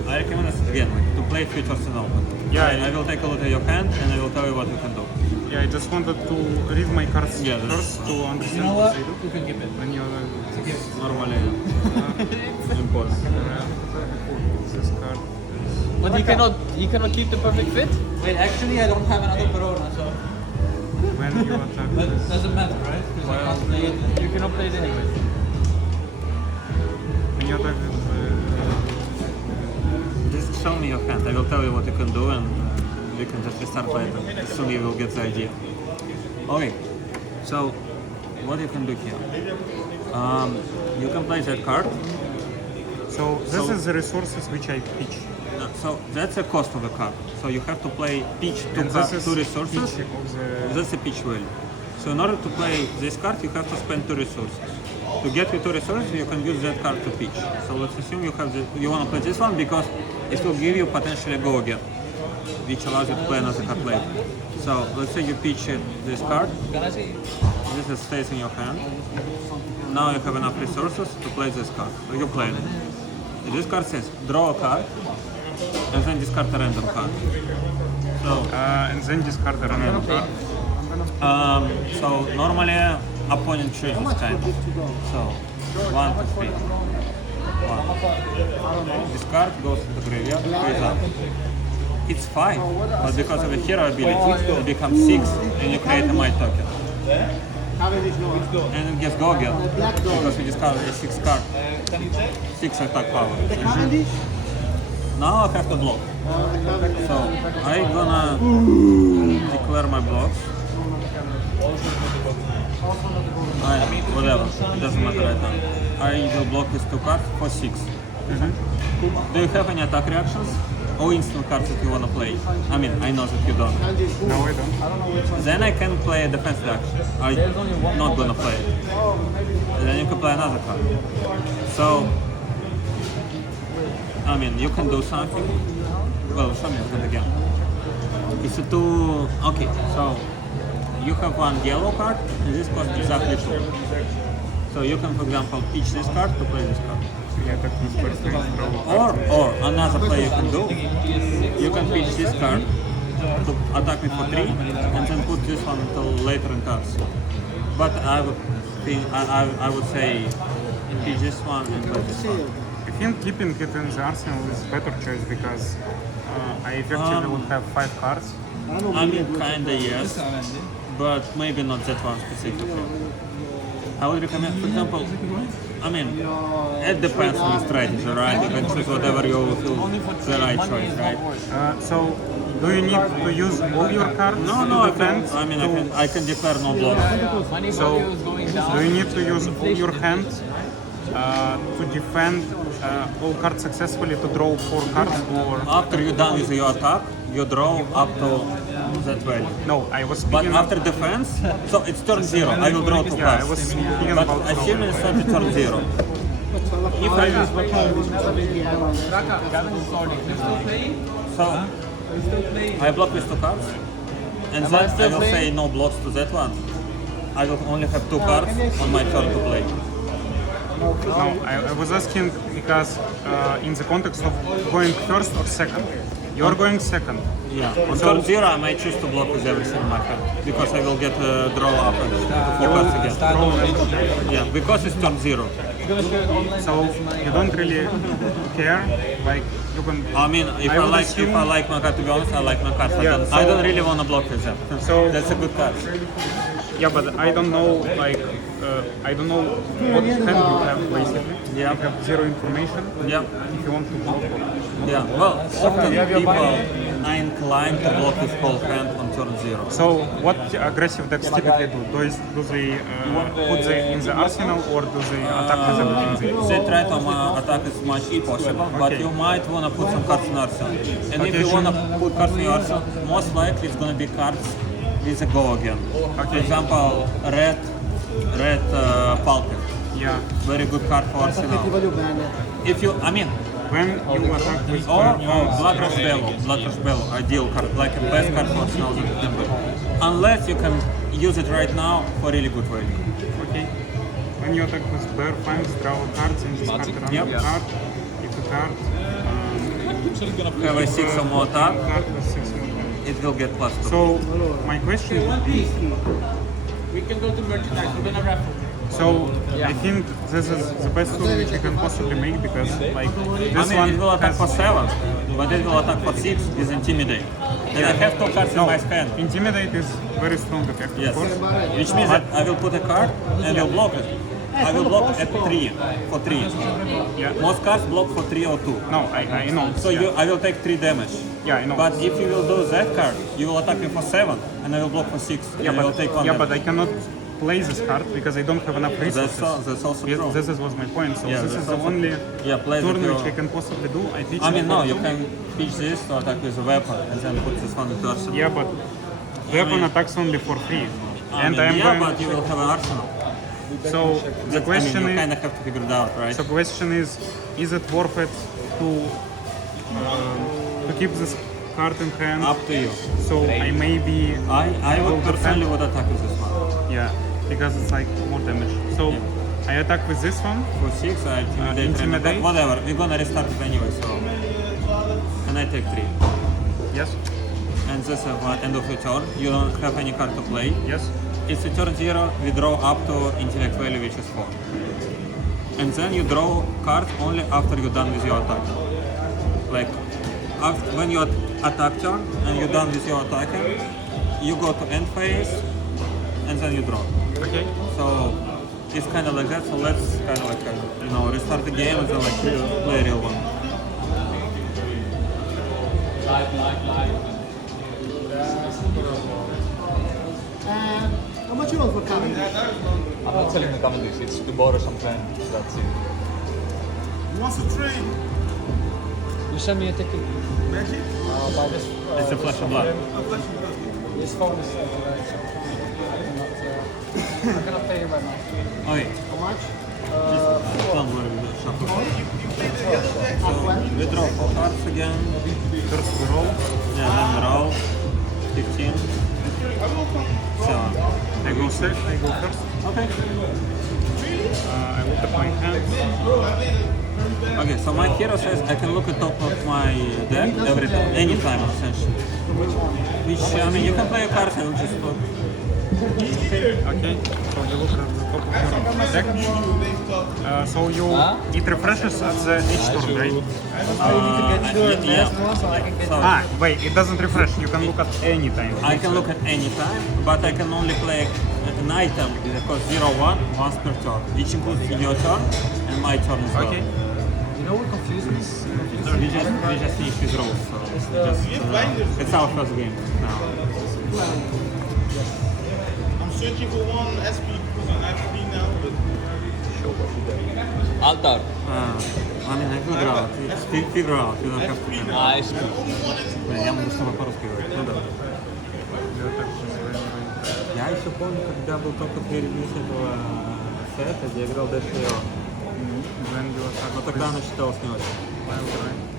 I recommend us again like, to play features and open. Yeah, I will take a look at your hand and I will tell you what you can do. Yeah, I just wanted to read my cards Yeah, that's- first to understand You know what what? they do. You can keep it. When you Normally important. this card. But he cannot keep the perfect fit? Wait, actually I don't have another Corona, so When you attack but with... doesn't matter, right? Because I can't play it. You cannot play it anyway. When you attack with... Just show me your hand. I will tell you what you can do, and we can just restart later. Soon you will get the idea. Okay. So, what you can do here? You can play that card. So this is the resources which I pitch. So that's the cost of the card. So you have to play pitch And this is two resources. pitch of the... That's the pitch value. So in order to play this card, you have to spend 2 resources. To get your 2 resources, you can use that card to pitch. So let's assume you want to play this one because it will give you potentially a go again, which allows you to play another card later. So let's say you pitch this card. This is stays in your hand. Now you have enough resources to play this card. So you play it. This card says draw a card and then discard a random card. So and then discard the random card. So normally opponent chooses kind of. So 1, 2, 3. 1. Discard goes to the graveyard, plays up. It's fine, but because of the hero ability, it becomes 6 and you create a might token. And it gets go again because we discard a 6 card. 6 attack power. Now I have to block. So I'm gonna declare my blocks. Whatever, it doesn't matter right now. I will block these 2 cards for 6. Do you have any attack reactions or instant cards that you wanna play? I mean, I know that you don't. No, I don't. Then I can play a defense reaction. I'm not gonna play it. And then you can play another card. So, I mean, you can do something. Well, show me your hand again. It's a 2. Okay, so you have 1 yellow card, and this costs exactly 2. So you can, for example, pitch this card to play this card. Yeah, that was first nice draw. Or another play you can do. You can pitch this card to attack me for 3, and then put this one until later in cards. But I would think I would say pitch this one and play this one. I think keeping it in the arsenal is better choice because I effectively would have 5 cards. I mean, kinda yes, but maybe not that one specifically. I would recommend, for example, I mean, it depends on your strategy, right? You can choose whatever you feel the right choice, right? So, do you need to use all your cards No, to I defend? can. I mean, I can declare no block. So, do you need to use all your hand to defend all cards successfully to draw 4 cards, or After you're done with your attack, you draw up to that value. no? I was But speaking. after defense, so it's turn 0. I will draw 2 Yeah, I cards. was speaking But about. assuming it's not turn 0. If I so I block with 2 cards, and then I will say no blocks to that one. I will only have 2 cards on my turn to play. No, I was asking because in the context of going first or second, you're going second. Yeah. On turn 0, I might choose to block with everything in my hand because I will get a draw up and 4 cards again. Yeah, because it's turn 0. So you don't really care, like you can. I mean, if I I would like assume- if I like my card, to be honest, I like my cards. Yeah, I so- don't really want to block with them. So That's a good card. Yeah, but I don't know, like, I don't know what hand you have basically. Yeah. You have 0 information. Yeah. If you want to block. Yeah. Well, often people are inclined to block with whole hand on turn 0. So what aggressive decks typically do? Do they put them in the arsenal or do they attack with everything? They try to attack as much as possible, but Okay. you might want to put some cards in arsenal. And if Okay, you sure. want to put cards in your arsenal, most likely it's going to be cards with a go again. For example, red pulpit. Yeah. Very good card for arsenal. If you, I mean, When you attack with or Blood Rush Bellow, ideal card, like a best card for arsenal that you can do. Unless you can use it right now for really good value. Okay. When you attack with Bear Fangs, draw cards and discard a random Yep. card. If a card Have a 6 or more attack, card with 6 more. it will get +2. So my question would be, We can go to merchandise. We're gonna raffle. So I think this is the best tool which you can possibly make because like this I mean, it will one attack has for 7, but it will attack for 6 with Intimidate. And I have 2 cards in my hand. Intimidate is very strong effect, Yes. of course. Which means that I will put a card and will block it. I will block at 3 for 3. Yeah. Most cards block for 3 or 2. No, I know. So I will take 3 damage. Yeah, I know. But if you will do that card, you will attack me for 7 and I will block for 6. yeah, and I will take 1 but damage. I cannot play this card because I don't have enough resources. That's also Yes, true. this was my point. So Yeah, this that's is the also only Yeah, play turn the which I can possibly do. I pitch I mean, it no, for you 2. can pitch this to attack with a weapon and then put this one into arsenal. Yeah, but weapon attacks only for 3. And I am yeah, going. but you will have an arsenal. So the question you is. kind of have to figure it out, right? So question is it worth it to keep this card in hand? Up to you. So I maybe I will would personally defend. would attack with this one. Yeah, because it's like more damage. So I attack with this one. For 6, I intimidate. Intimidate. But whatever, we're gonna restart it anyway, so. And I take 3. Yes, And this is end of your turn. You don't have any card to play. yes. It's a turn 0, we draw up to intellect value, which is 4. And then you draw card only after you're done with your attack. Like, when you attack turn and you're done with your attacking, you go to end phase, and then you draw. Okay. So, it's kind of like that, so let's kind of like, restart the game and then like play a real one. How much you want for coming? I'm not selling the Cavendish, it's to borrow some friends, that's it. Who wants to trade? You send me a ticket. Magic? By this, It's a Flesh and Blood. this phone is I cannot pay you right now. Okay, How much? don't worry, we'll shuffle. At So, when? we draw 4 cards again. First we roll. Yeah, then we roll. 15. 7. I go first. Okay. I look at my hand. Okay, so my hero says I can look at top of my deck every time, anytime essentially. Which, I mean, you can play a card and just look. Okay. So you look at the top of your deck. So it refreshes at the each turn, right? So Wait, it doesnesn't refresh. You can look at any time. I can look at any time, but I can only play an item because 0-1 once per turn, which includes your turn and my turn as well. Okay. You know what confused me? We just finished his roll, so it's our first game now. I'm searching for one SP now, but Altar. I mean, I figure out. Figure out. You don't have to. I see. Я могу с тобой по-русски говорить. Ну да. Я еще помню, когда был только перерелиз этого сета, где я играл DPO. Но тогда она считалась не очень.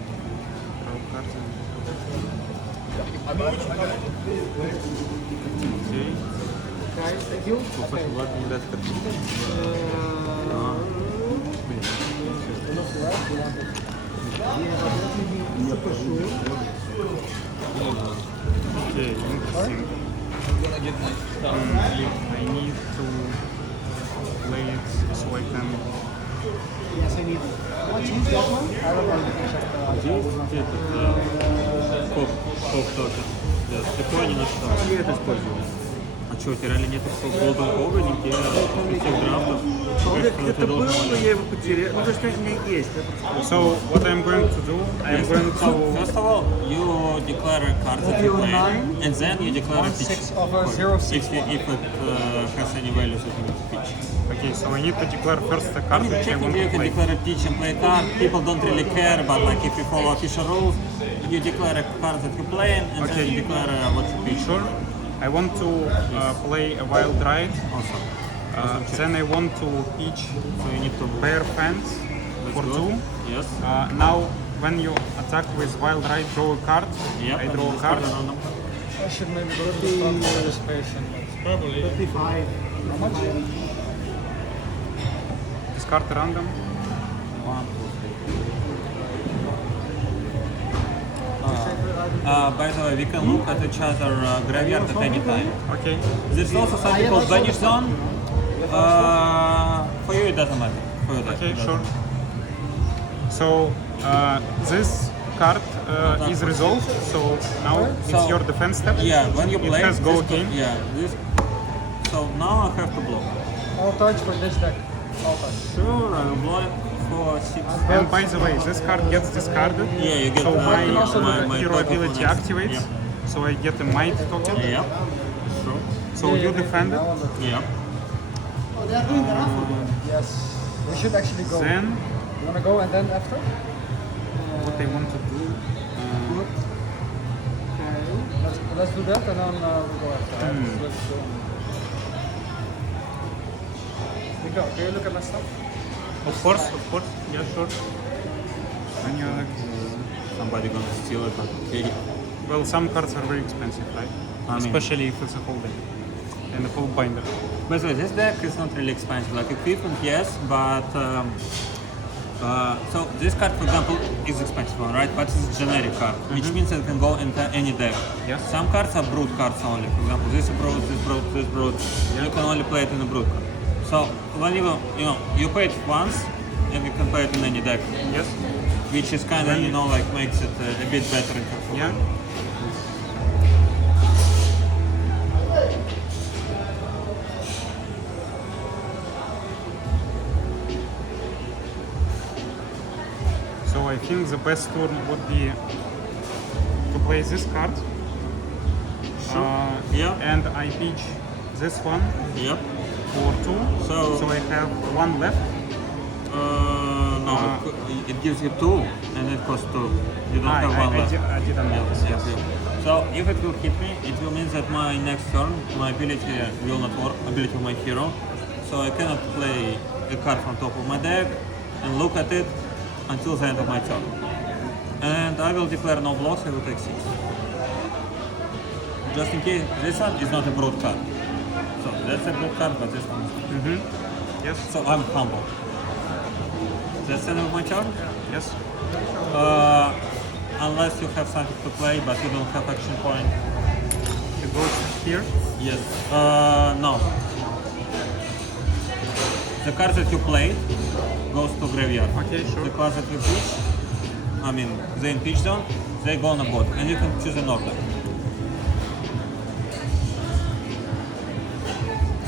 Flesh and Blood не даст картинки. Okay, interesting. I need to play it so I can. yes, I need. What is that one? I don't know. Здесь этот поп-токен. Да, такое ни на что. Я это использую. А что, у тебя реально нету Golden Cove, нигде всех драфтов? Это было, но я его потерял. Ну, то, что у меня есть. So what I'm going to do, I'm going So, to. first of all, you declare a card that you play, and then you declare a pitch. 6 over 0-6. If it has any values that you need to pitch. Okay, so I need to declare first a I card mean, which I want technically you to can play. declare a pitch and play a card. People don't really care, but like if you follow official rules, you declare a card that you play, and then you declare what you pitch. Sure. I want to play a wild ride. Awesome. Then I want to pitch So you need to bear fence for good. 2. Yes. Now, when you attack with wild ride, draw a card. Yep. I draw a and card. start random. I should maybe go to the front for this patient. 55. How much? Discard random. 1, 2, 3. By the way, we can look at each other graveyard at any time. Okay. There's also something called Vanish Zone. doesn't matter. For your deck, Okay, it doesn't sure. matter. So this card is resolved. So now it's So- your defense step. Yeah, when you play, it has go this game. Yeah, this. So now I have to block. All touch for this deck. All touch. Sure, I will block for 6. And by the way, this card gets discarded. Yeah, you get so my- my hero token ability next. activates. Yep. So I get a might token. Yep. True. So you defend it. Yep. Oh, they are doing the raffle. Yes. We should actually go. Then You wanna go and then after? what I want to do. Let's do that and then we go after. Let's go. Nico, can you look at my stuff? Of course. Yeah, sure. When you're like, Somebody gonna steal it, but okay. well, some cards are very expensive, right? I mean- Especially if it's a whole deck and a full binder. By the way, this deck is not really expensive. Like equipment, yes, but so this card, for example, is expensive one, right? But it's a generic card, which means it can go into any deck. Yes. Some cards are brute cards only. For example, this brute, this brute, this brute. You can only play it in a brute card. So when you play it once, and you can play it in any deck, Yes. which is kind of like makes it a bit better in terms of Yeah. So I think the best turn would be to play this card. Yeah. And I pitch this one Yep. for 2. So- I have 1 left. No, it gives you 2, and it costs 2. You don't have one left. I didn't notice. Yes, yes. So if it will hit me, it will mean that my next turn, my ability will not work, ability of my hero. So I cannot play a card from top of my deck and look at it until the end of my turn. And I will declare no blocks, I will take 6. Just in case, this one is not a broad card. So that's a broad card, but this one is not. Yes. So I'm humble. That's the end of my turn. Yes. Unless you have something to play, but you don't have action point. It goes here. Yes. No. The card that you played goes to graveyard. Okay, sure. The cards that you pitch, I mean, they in pitch zone, they go on a board, and you can choose an order.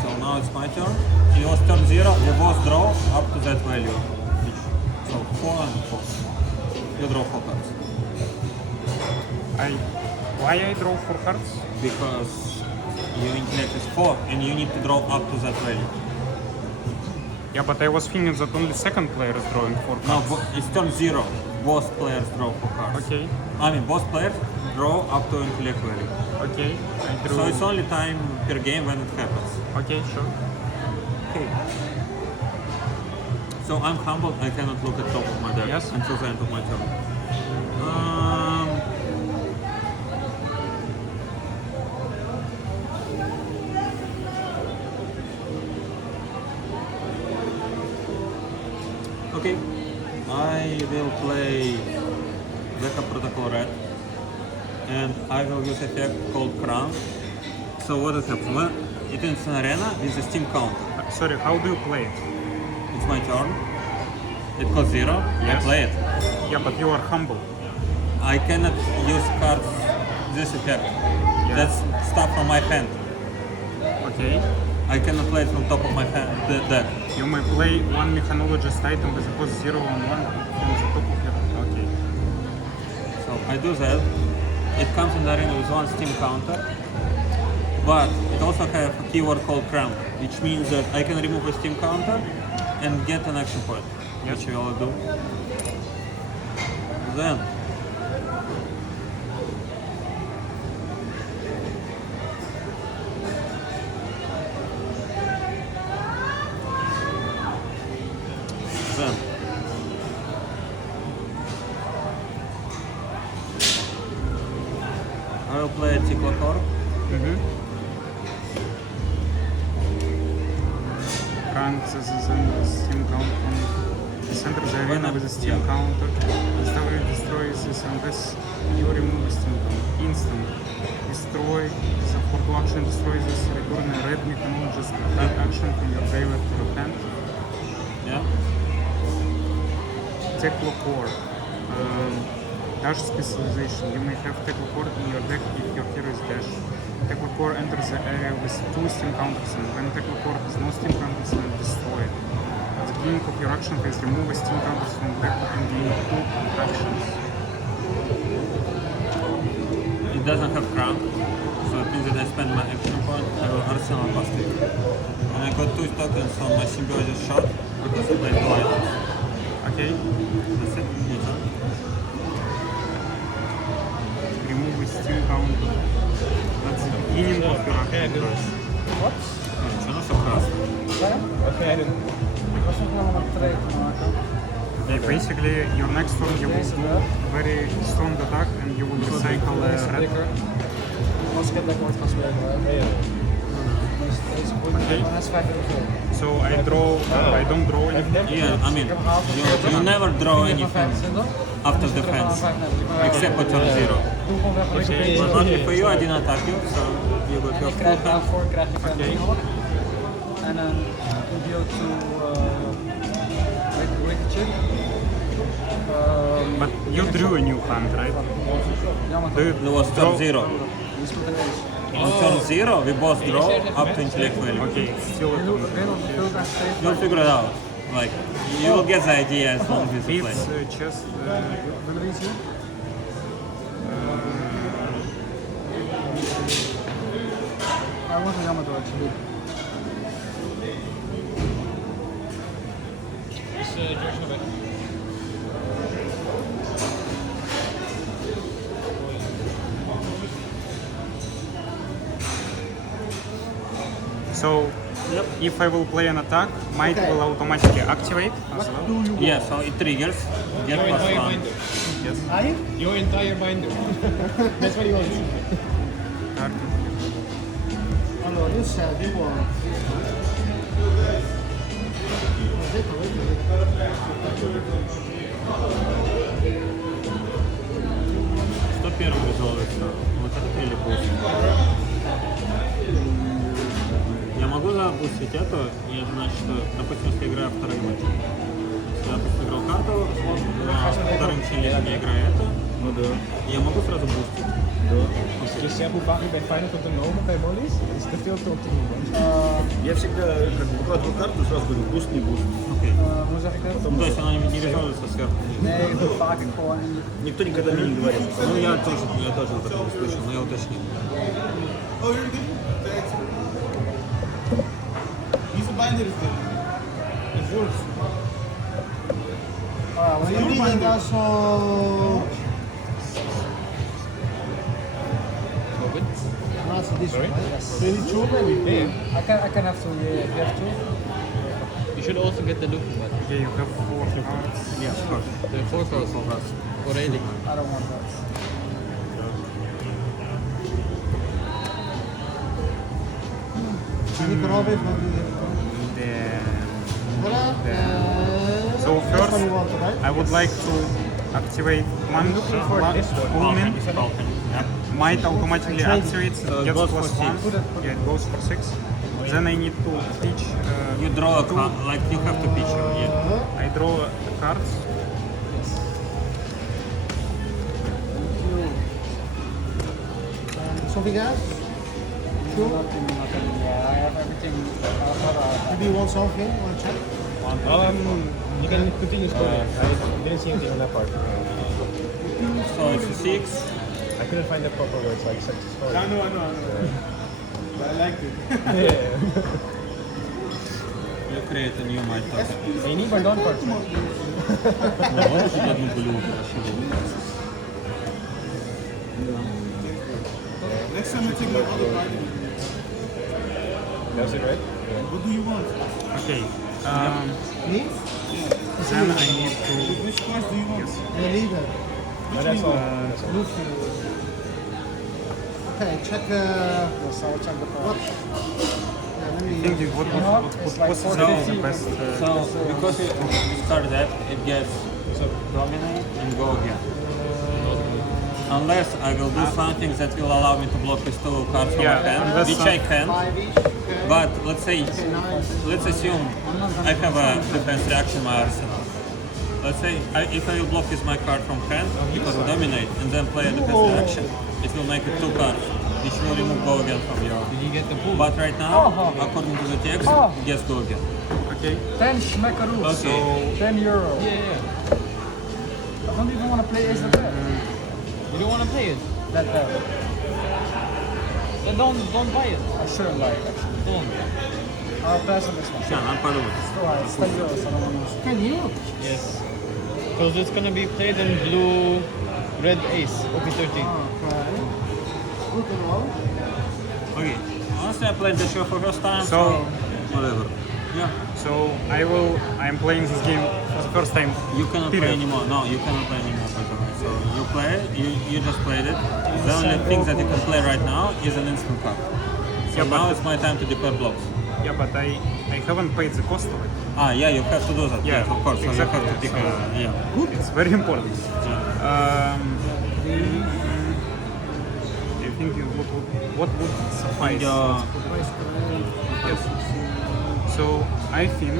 So now it's my turn. It was turn 0, you both draw up to that value. So 4 and 4. You draw 4 cards. Why I draw 4 cards? Because your intellect is 4 and you need to draw up to that value. Yeah, but I was thinking that only second player is drawing 4 No, cards. it's turn 0. Both players draw 4 cards. Okay. I mean, both players draw up to intellect value. Okay. I drew. So it's only time per game when it happens. Okay, sure. Okay. So I'm humbled, I cannot look at top of my deck Yes. until the end of my turn. Okay, I will play Backup Protocol Red and I will use effect called Crown. So what it happens? When it is an arena with a steam counter. Sorry, how do you play it? It's my turn. It costs 0. I Yes. play it. Yeah, but you are humble. I cannot use cards this effect. That's stuff from my hand. Okay. I cannot play it from top of my hand, the deck. You may play one mechanologist item with a cost 0 on 1 from the top of your. Okay. So I do that. It comes in the arena with 1 steam counter. But it also has a keyword called cramp, which means that I can remove a steam counter and get an action point, which I will do. Then I will play a Ticklacor. Ranks as a steam count from the center of the arena with a steam Yeah. counter. This tower destroys this unless you remove a steam counter. Instant. Destroy. The for action destroys this. Return a red mechanologist attack action from your graveyard to your hand. Yeah. Technocore. Dash specialization. You may have Technocore in your deck if your hero is Dash. Technocore enters the area with 2 steam counters, and when Technocore has no steam counters, then destroy it. At the beginning of your action phase, remove a steam counters from the deck and gain 2 actions. It doesn't have crank, so it means that I spend my action point, I will arsenal past it. And I got 2 tokens on my symbiosis shot because I played 2 items. Okay? That's it. Your turn. Remove a steam counter. That's the beginning of your action phase. Wat? Що на що красно? Oké, dan. Ik was nog helemaal met 2 te maken. Yeah, basically, your next turn you will do a very strong attack and you will recycle red. Als ik het lekker wordt gaan spelen. Dus deze boeit me wel eens 5 euro. So I don't draw anything. Yeah, I mean, you never draw anything after defense, except for turn 0. Doe gewoon weg wat ik But luckily for you, I didn't attack you, so you got your Je full krijgt hand. daarvoor krijg je verder nog. En dan deel to hoe heet het shit? But you drew a new hand, right? Ja, maar Do you It was turn 0. die is met een race. On turn 0, we both draw up to intellect value. Okay, still a turn. Veel daar steeds. You'll figure it out. Like, you will get the idea as long as you play. It's just Willen we iets zien? Hij wordt wel jammer door, alsjeblieft. Is George nog weg? so. If I will play an attack, might will automatically activate as well. Yeah, so it triggers. Get Your entire +1. binder. Yes. Your entire binder. That's what he wants. Allora, io serve buono. Что первым резолвится? Вот это или пусть? Я могу запустить эту, и это значит, что, допустим, если я играю второй матч. Если я, допустим, играл карту, на втором челе я играю эту, Ну да. я могу сразу бустить. Dus zeg hoe vaak ik bij Feyenoord op de Nomen bij Molly's, is te veel te optimieren. Я всегда, как бы, выкладываю карту, сразу говорю, буст, не буст. Окей. Hoe zeg ik dat? Ну, то есть она не резолвится сверху. Nee, hoe vaak ik gewoon in Никто никогда мне не говорит. Ну, я тоже вот это не слышал, но я уточнил. Diese binder is there. It's yours. maar jullie zijn daar zo... Sorry? Yes. Really true, maybe? Yeah. I can have to, if you have to. You should also get the looking one. Okay, you have 4 cards. Yeah, of course. The 4 cards. Already. I don't want that. So first, I would like to activate one Pullman. Might automatically activates, gets goes for +1. 6. Yeah, it goes for 6. Then I need to pitch. You draw a card, like you have to pitch, yeah. I draw cards. Something else? Nothing. Yeah, I have everything. Maybe you want something? Want to check? You can continue scoring. I didn't see anything on that part. So it's a 6. I couldn't find the proper words, like set to score. I know. But I liked it. Yeah. You create a new match token. And you need Bardon cards. Ну, можешь я одну блю Next time I take my other card. That's it, right? What do you want? Okay. Me? Then I need to. Which cards do you want? Yeah, leave it. No, that's all. That's all. Okay, check. Yes, I'll check the I card. think it would the best. So, because you start that, it gets dominate and go again. Unless I will do something that will allow me to block with 2 cards from Yeah, my hand, unless which I can. But let's assume I have a defense reaction in my arsenal. let's say if I will block with my card from hand, because we dominate, and then player has the action, it will make it 2 cards, which will remove go again from your. Did you get the pool? But right now, according to the text, yes, go again. Okay. 10 smackaroos. Okay. 10 euro. Yeah. I don't even want to play Ace of Bad. You don't want to play it? That bad. Then don't buy it. I shouldn't like it. Don't. I'll pass on this one. Все, надо подумать. Still high. It's 10 euros. I don't want to. 10 euros? Yes. Because it's gonna be played in blue, red ace, OP13. Okay. Good to know. Okay. Honestly, I played the show for first time, So- so whatever. Yeah. So I'm playing this game for the first time. You cannot play Period. anymore. No, you cannot play anymore. By the way. So you play it. You just played it. The only thing that you can play right now is an instant card. So Yeah, but- now it's my time to declare blocks. Yeah, but I haven't paid the cost of it. Yeah, you have to do that. Yeah, Yes, of course. So exactly, you have to pick. so- Yeah. It's very important. Yeah. I think what would suffice? Yeah. Yes. So I think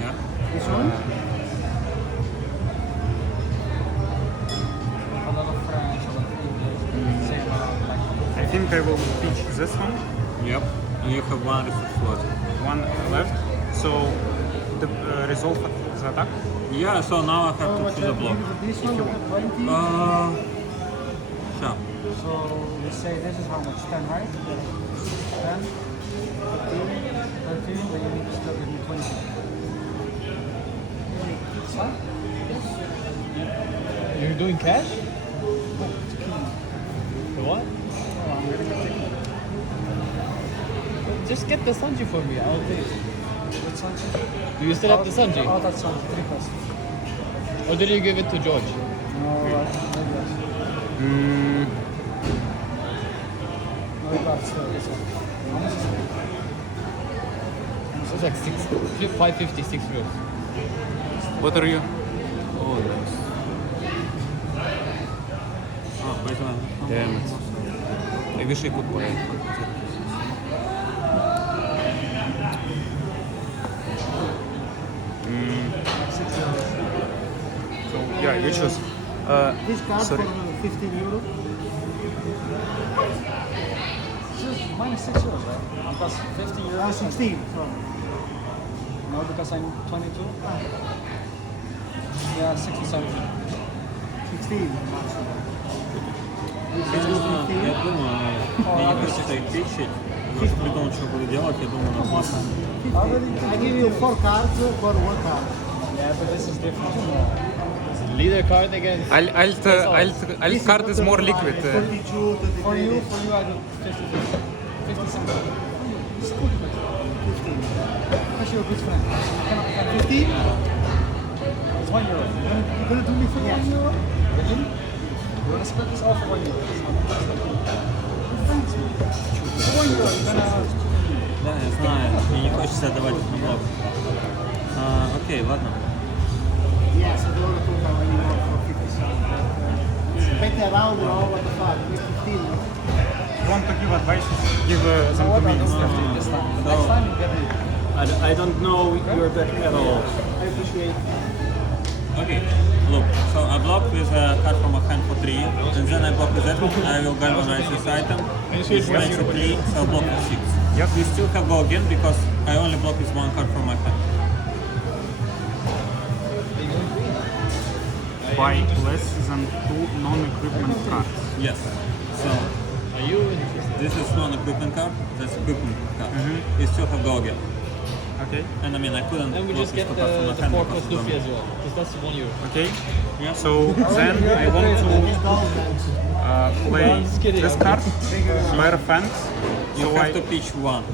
Yeah. This one? A lot of French, a lot of English. Same like I think I will pitch this one. Yep. And you have one resource slot. One left. So the resolve the attack. Yeah. So now I have to choose a block. This one, 20. Sure. So we say this is how much? 10, right? 10, 15, 13, then you need to still give me 20. Huh? You're doing cash? The what? Oh, I'm gonna get it. Just get the Sanji for me. I'll pay it. What's Sanji? Do you still have the Sanji? Oh, that's Sanji, 3 plus. Or did you give it to George? No, maybe that's. No, that's this one. How much is it? It's like 556 euros. What are you? Oh, nice. Oh, by the way. Damn it. I wish I could play it. So yeah, you choose. This card Sorry. for 15 euro. This is minus 6 euros, right? Because 15 euros. 16. No, because I'm 22. Yeah, 67. 16. Я думаю, мне не хочется их пичить. Может придумать, что буду делать, я думаю, на босса. I give you 4 cards for 1 card. Yeah, but this is different. Leader card against. Alt card is more liquid. 42, 33. For you, I do 50 cents. It's good. 15. Because you're a good friend. 15? It's 1 euro. You're gonna do me for 1 euro? Really? You wanna split this off for 1 euro? Thanks. For 1 euro, you're gonna... Да, я знаю, мне не хочется отдавать их на блок. Окей, ладно. Yes, I don't want to put any more for 50 cents. Better around and all what the fuck. 15. Want to give advice? Give them to me instead. This time. Next time you get it. I don't know your deck at all. I appreciate it. Okay, look, so I block with a card from a hand for 3, and then I block with that one, I will galvanize this item, which makes it 3, so I block with 6. Yep. We still have go again because I only block with 1 card from my hand. Buy less than 2 non-equipment cards. Yes. So, Are you interested? this is non-equipment card, that's equipment card. We still have go again. Okay. And I mean, I couldn't Then we block just with get 2 cards from my the hand 4 because cost of Luffy them. as well. Because that's 1 euro. Okay. Yeah. So then I want to play Just kidding, this I'm card, Flare Fence. You So have to pitch 1.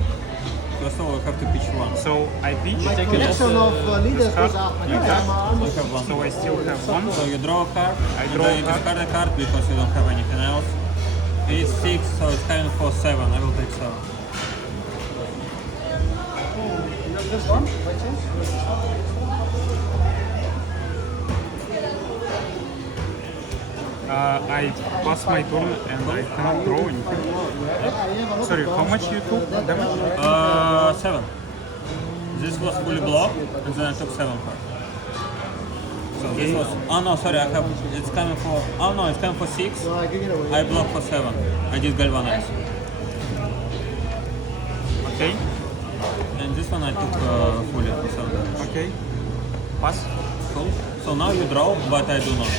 First of all, you have to pitch 1. so I pitch. Take it Collection of leaders card goes up. like that. You have 1. So I still have 1. So you draw a card, I and draw then a you card. discard a card because you don't have anything else. It's 6, so it's kind of for 7. I will take 7. This one, by chance? I pass my turn and I cannot draw anything. Sorry, how much you took damage? 7. This was fully blocked, and then I took 7 cards. So this was. Oh no, sorry. I have. It's coming for. Oh no, it's coming for 6. No, I can get away. I block for 7. I did galvanize. Okay. And this one I took fully for 7 damage. Okay. Pass. Cool. So now you draw, but I do not.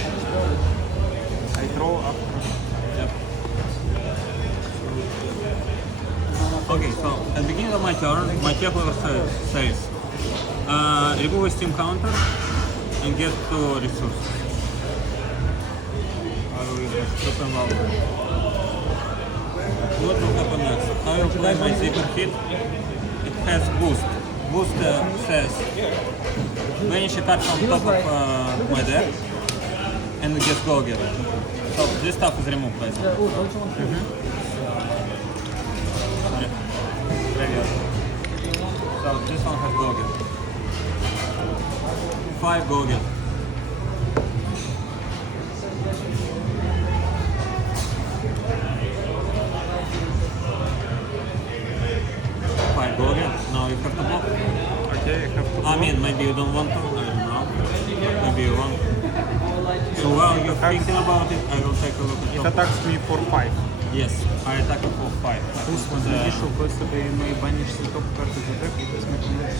I draw after. Yep. Okay, so at the beginning of my turn, my tackler says, remove a steam counter and get 2 resources. I will use my troop and Valkyrie. What will happen next? I will play my zipper hit. It has boost. Boost says banish a card from top of my deck and it gets go again. So this stuff is removed basically. Oh, don't you want to? Graveyard. So this one has go again. 5 go again. Five go again. Now you have to block. Okay, I have to. I mean, maybe you don't want to. I don't know. Maybe you want. So while you're thinking about it, I will take a look It at top. attacks me for 5. Yes, I attack it for 5. This was the issue first today in my banish the top card of the deck. It is making it.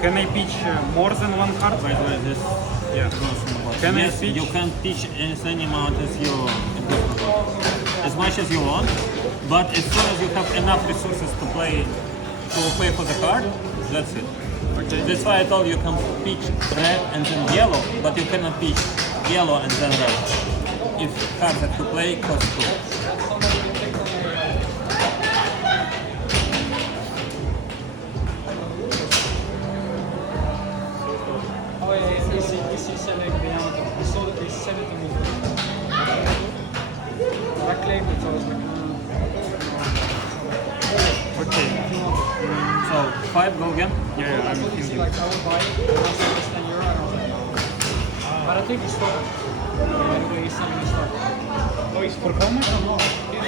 Can I pitch more than one card? By the way, this Yeah. Can I yes, pitch? you can pitch any amount as you as much as you want, but as soon as you have enough resources to pay for the card, that's it. Okay. That's why I told you can pitch red and then yellow, but you cannot pitch yellow and then red. If cards that you play cost 2. Oh yeah, easy select the Yamato. I saw that they sent it to me. I claimed it, so I was like, Okay. So 5 go again. Yeah, I I'm thought it's thinking. like, I would buy it, and I said it's 10 euro, and I was like, no. But I think it's for, anyway, he's selling his stock. Oh, it's for how much? He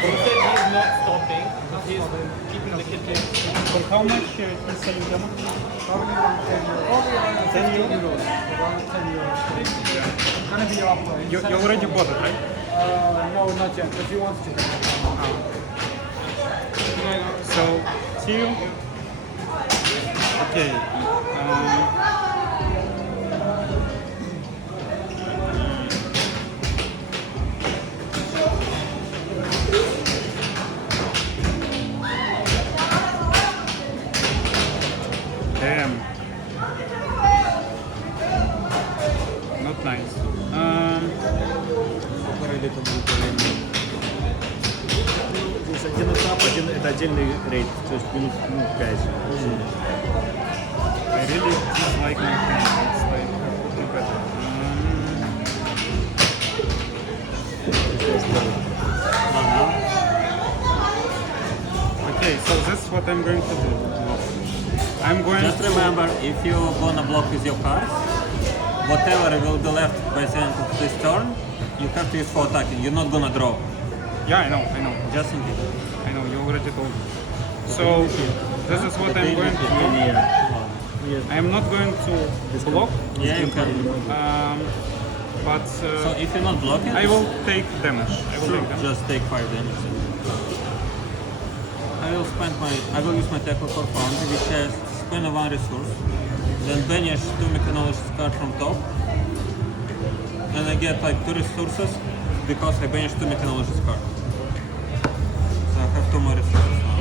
said he's not stopping, he's keeping the kit there. For how much he's selling them? Probably around 10 euros. Probably around 10 euros. Around 10 euros. Gonna be off. You already bought it, right? No, not yet. If you want to. So, see you. Okay. Damn. Not nice. Здесь один этап, это отдельный рейд, то есть минут 5. I really dislike my hand. It's like looking better. Okay, so this is what I'm going to do. I'm going Just to remember, if you're gonna block with your cards, whatever will be left by the end of this turn, you have to use for attacking. You're not gonna draw. Yeah, I know. Just in case. I know, you already told me. So, this is what I'm going to do. I'm not going to block, Yeah, you can. but So if you're not blocking, I will take damage. I will take damage. just take 5 damage. I will use my tackle for foundry, which has spend 1 resource, then banish 2 mechanologist cards from top, and I get like 2 resources because I banished 2 mechanologist cards. So I have 2 more resources now.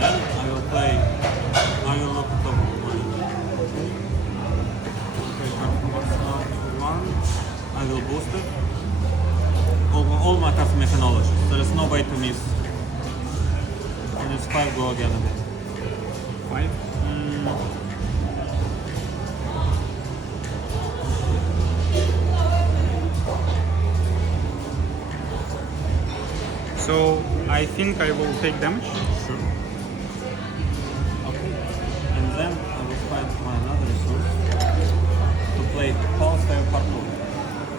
Then I will look at top of my card from box now. 1, I will boost it. All my cards are mechanologists. There is no way to miss. And it's 5 go again a bit. 5. So I think I will take damage. Sure. and then I will find my another resource to play Pulse Wave Parkour.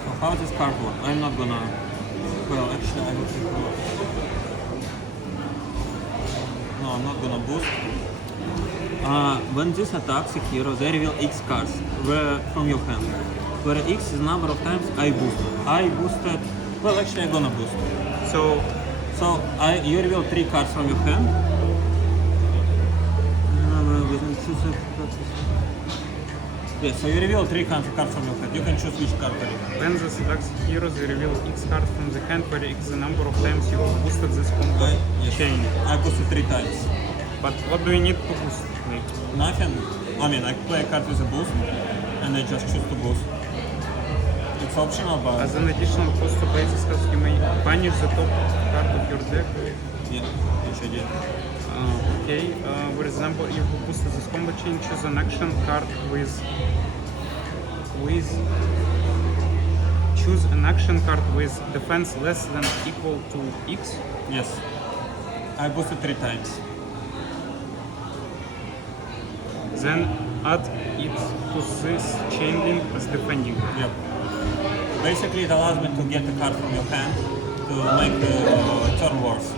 So how this card work? I'm not gonna. Well, actually, I will take a look. No, I'm not gonna boost. When this attacks a hero, they reveal X cards from your hand, where X is number of times I boosted. I boosted. Well, actually, I'm gonna boost. So You reveal 3 cards from your hand. Yeah, so you reveal 3 cards from your hand. You can choose which card to reveal. when the selects heroes, you reveal X card from the hand, where X is the number of times you boosted this combo Yes. chain. I boosted 3 times. But what do you need to boost? Like, Nothing. I mean, I play a card with a boost, and I just choose to boost. It's optional, but as an additional cost to play this card, you may banish the top card of your deck. yeah, which I did. Okay, for example, if you boosted this combo chain, choose an action card with choose an action card with defense less than equal to X. Yes. I boosted 3 times. Then add it to this chain link as defending. Yep. Basically, it allows me to get a card from your hand to make turn worse.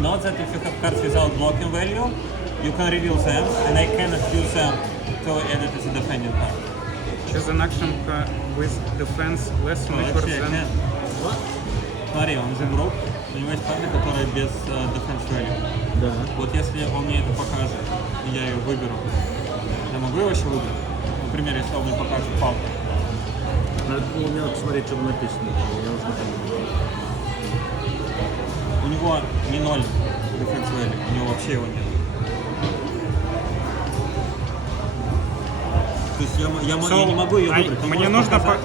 Note that if you have cards without blocking value, you can reveal them, and I cannot use them to add it as a defending card. Choose an action card with defense less So than actually, I can. What? Смотри, он же игрок, у него есть карта, которая без defense value. Да. Вот если он мне это покажет, и я ее выберу, я могу ее вообще выбрать? Например, если он мне покажет палку. Надо было мне посмотреть, что там написано. Я уже не помню. У него не 0 defense value, у него вообще его нет. То есть я не могу ее выбрать. Ты Мне можешь нужно, показать-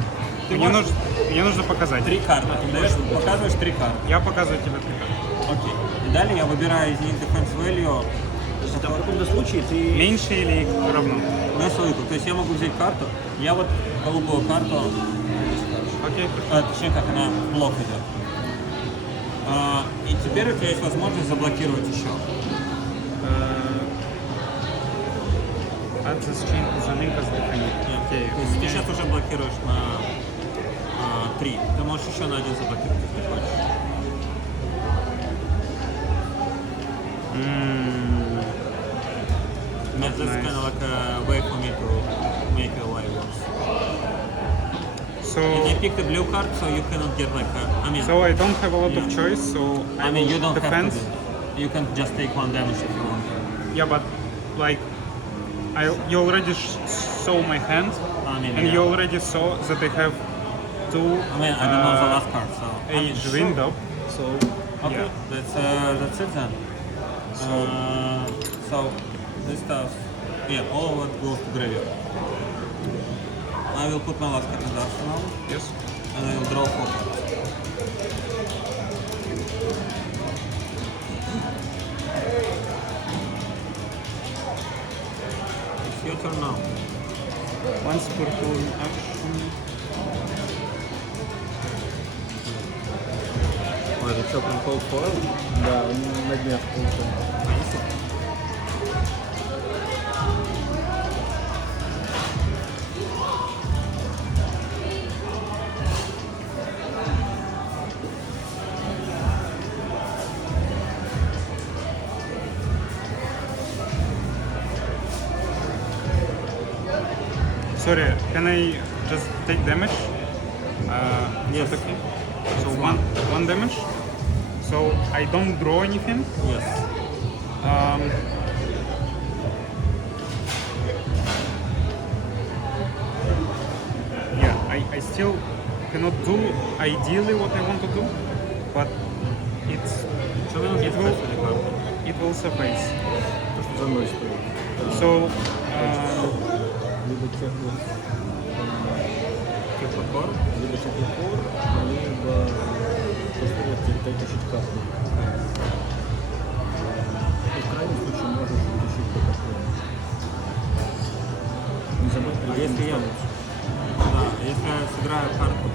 ты можешь мне нужно показать. 3 карты. Ты даешь, показываешь 3 карты. Я показываю тебе 3 карты. Окей. И далее я выбираю из них defense value. Там в каком-то случае ты... Меньше или равно? На свою. То есть я могу взять карту. Я вот голубую карту, Окей. точнее как она в блок идет. И теперь у тебя есть возможность заблокировать еще. Add this chain to the link as defending. Окей. То есть ты сейчас уже блокируешь на 3. Ты можешь еще на 1 заблокировать, если хочешь. That's Nice. kind of like a way for me to make your life worse. So, And I picked the blue card, so you cannot get like I mean, so I don't have a lot of Yeah. choice, so I mean, will you don't defend. have to. You can just take 1 damage if you want. Yeah, but like, you already saw my hand, I mean, and yeah. you already saw that I have 2 I mean, I don't know the last card, so I mean, age sure. window. So, Okay, yeah. that's it then. So this stuff, yeah, all of it goes to graveyard. I will put my last card in the arsenal, Yes. and I will draw 4 cards. It's your turn now. Once per turn action. Ой, это что, прям cold foil? Да, он на днях получил. Sorry, can I just take damage? Yes. Okay. So one damage. So I don't draw anything. Yes. Yeah, I still cannot do ideally what I want to do, but it's Что вы нужно it will сказать, карты? it will suffice. То, что за мной стоит. So Либо Технопор? либо технопор, либо просто тащить карту. И в крайнем случае можешь вытащить покопление. Не забудь А если я... Да, если я сыграю карту,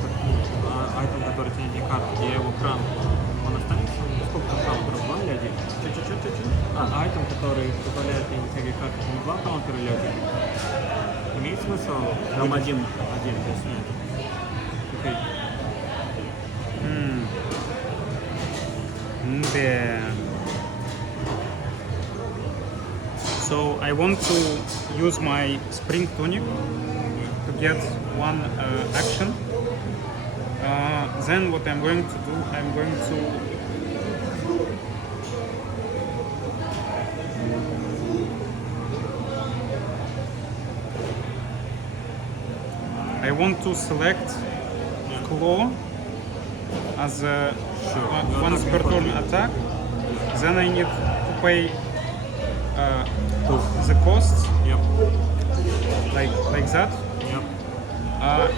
айтем, который тебе не карта, я его крану, он останется? Сколько там крану? 2 или 1? Чё-чё-чё-чё? Айтем, который который позволяет им всякие карты не два каунтера или один. Имеет смысл? Там Будет- один. Один, то есть нет. Окей. Damn. So I want to use my spring tunic to get one action. Then what I'm going to do, I'm going to I want to select claw as a once per turn attack. Then I need to pay the costs Yep. like that. Yep.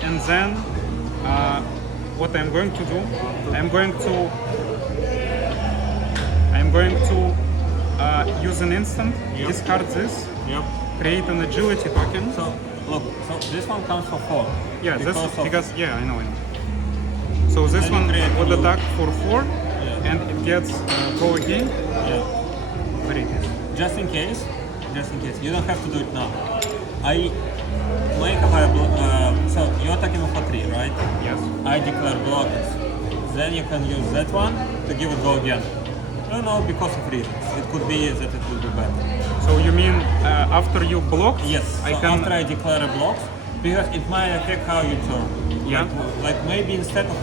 And then what I'm going to do, I'm going to use an instant, Yep. discard this, Yep. create an agility token. So look, so this one comes for 4. Yeah, this because of, because yeah, I know. So this Then you one create would new- attack for 4, Yeah. and it gets go again. yeah. Very easy. Just in case, you don't have to do it now. I make a fire so you're attacking for 3, right? Yes. I declare blockers. Then you can use that one to give it go again. No, no, because of reasons. It could be that it will be better. So you mean after you block? Yes. I So can. after I declare a block, because it might affect how you turn. Yeah. Like maybe instead of,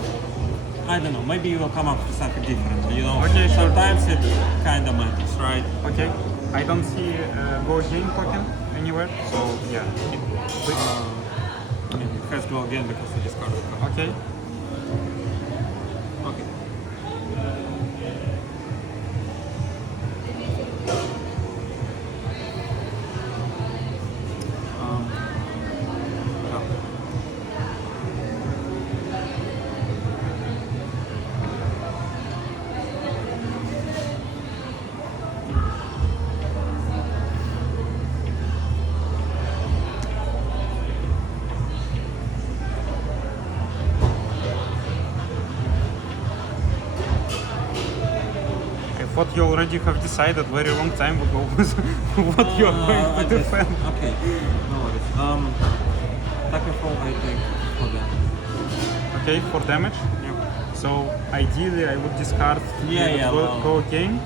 I don't know, maybe you will come up with something different. You know. Okay, sure. Sometimes it kind of matters, right? Okay. I don't see go again token anywhere. So yeah. I mean, it has to go again because you discarded the card. Okay. Okay. Yeah. I thought you already have decided very long time ago what you are going I to just- defend. Okay, no worries. Attacking from I think for them. Okay, for damage. Yep. So ideally I would discard to Yeah, get yeah, go, well. go again.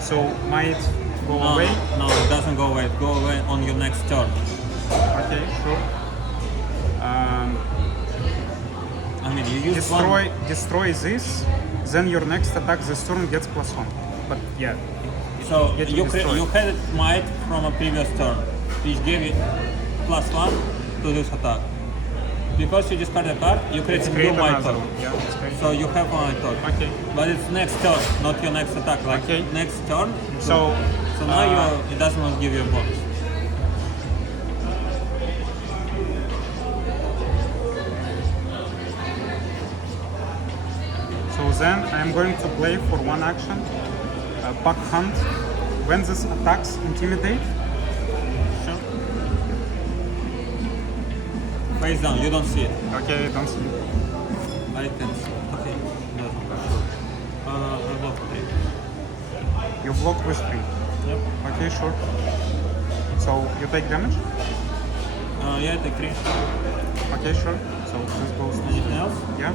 So might go No, away. no, it doesn't go away. It go away on your next turn. Okay, sure. I mean, you use one. Destroy this, then your next attack this turn gets +1. But yeah, So getting you destroyed. you had might from a previous turn, which gave you +1 to this attack. Because you discard a card, you create a new create might another token. one. Yeah, it's great. So you have one might token. Okay. But it's next turn, not your next attack. Like Okay. next turn. So, So now it does not give you a bonus. So then I'm going to play for one action, Pack Hunt. When this attacks intimidate, Sure. Face down, you don't see it. okay, don't see. I can see. Okay. Doesn't matter. I block it. You block with 3. Yep. Okay, sure. So you take damage? Yeah, take 3. Okay, sure. So this goes to Anything else? yeah.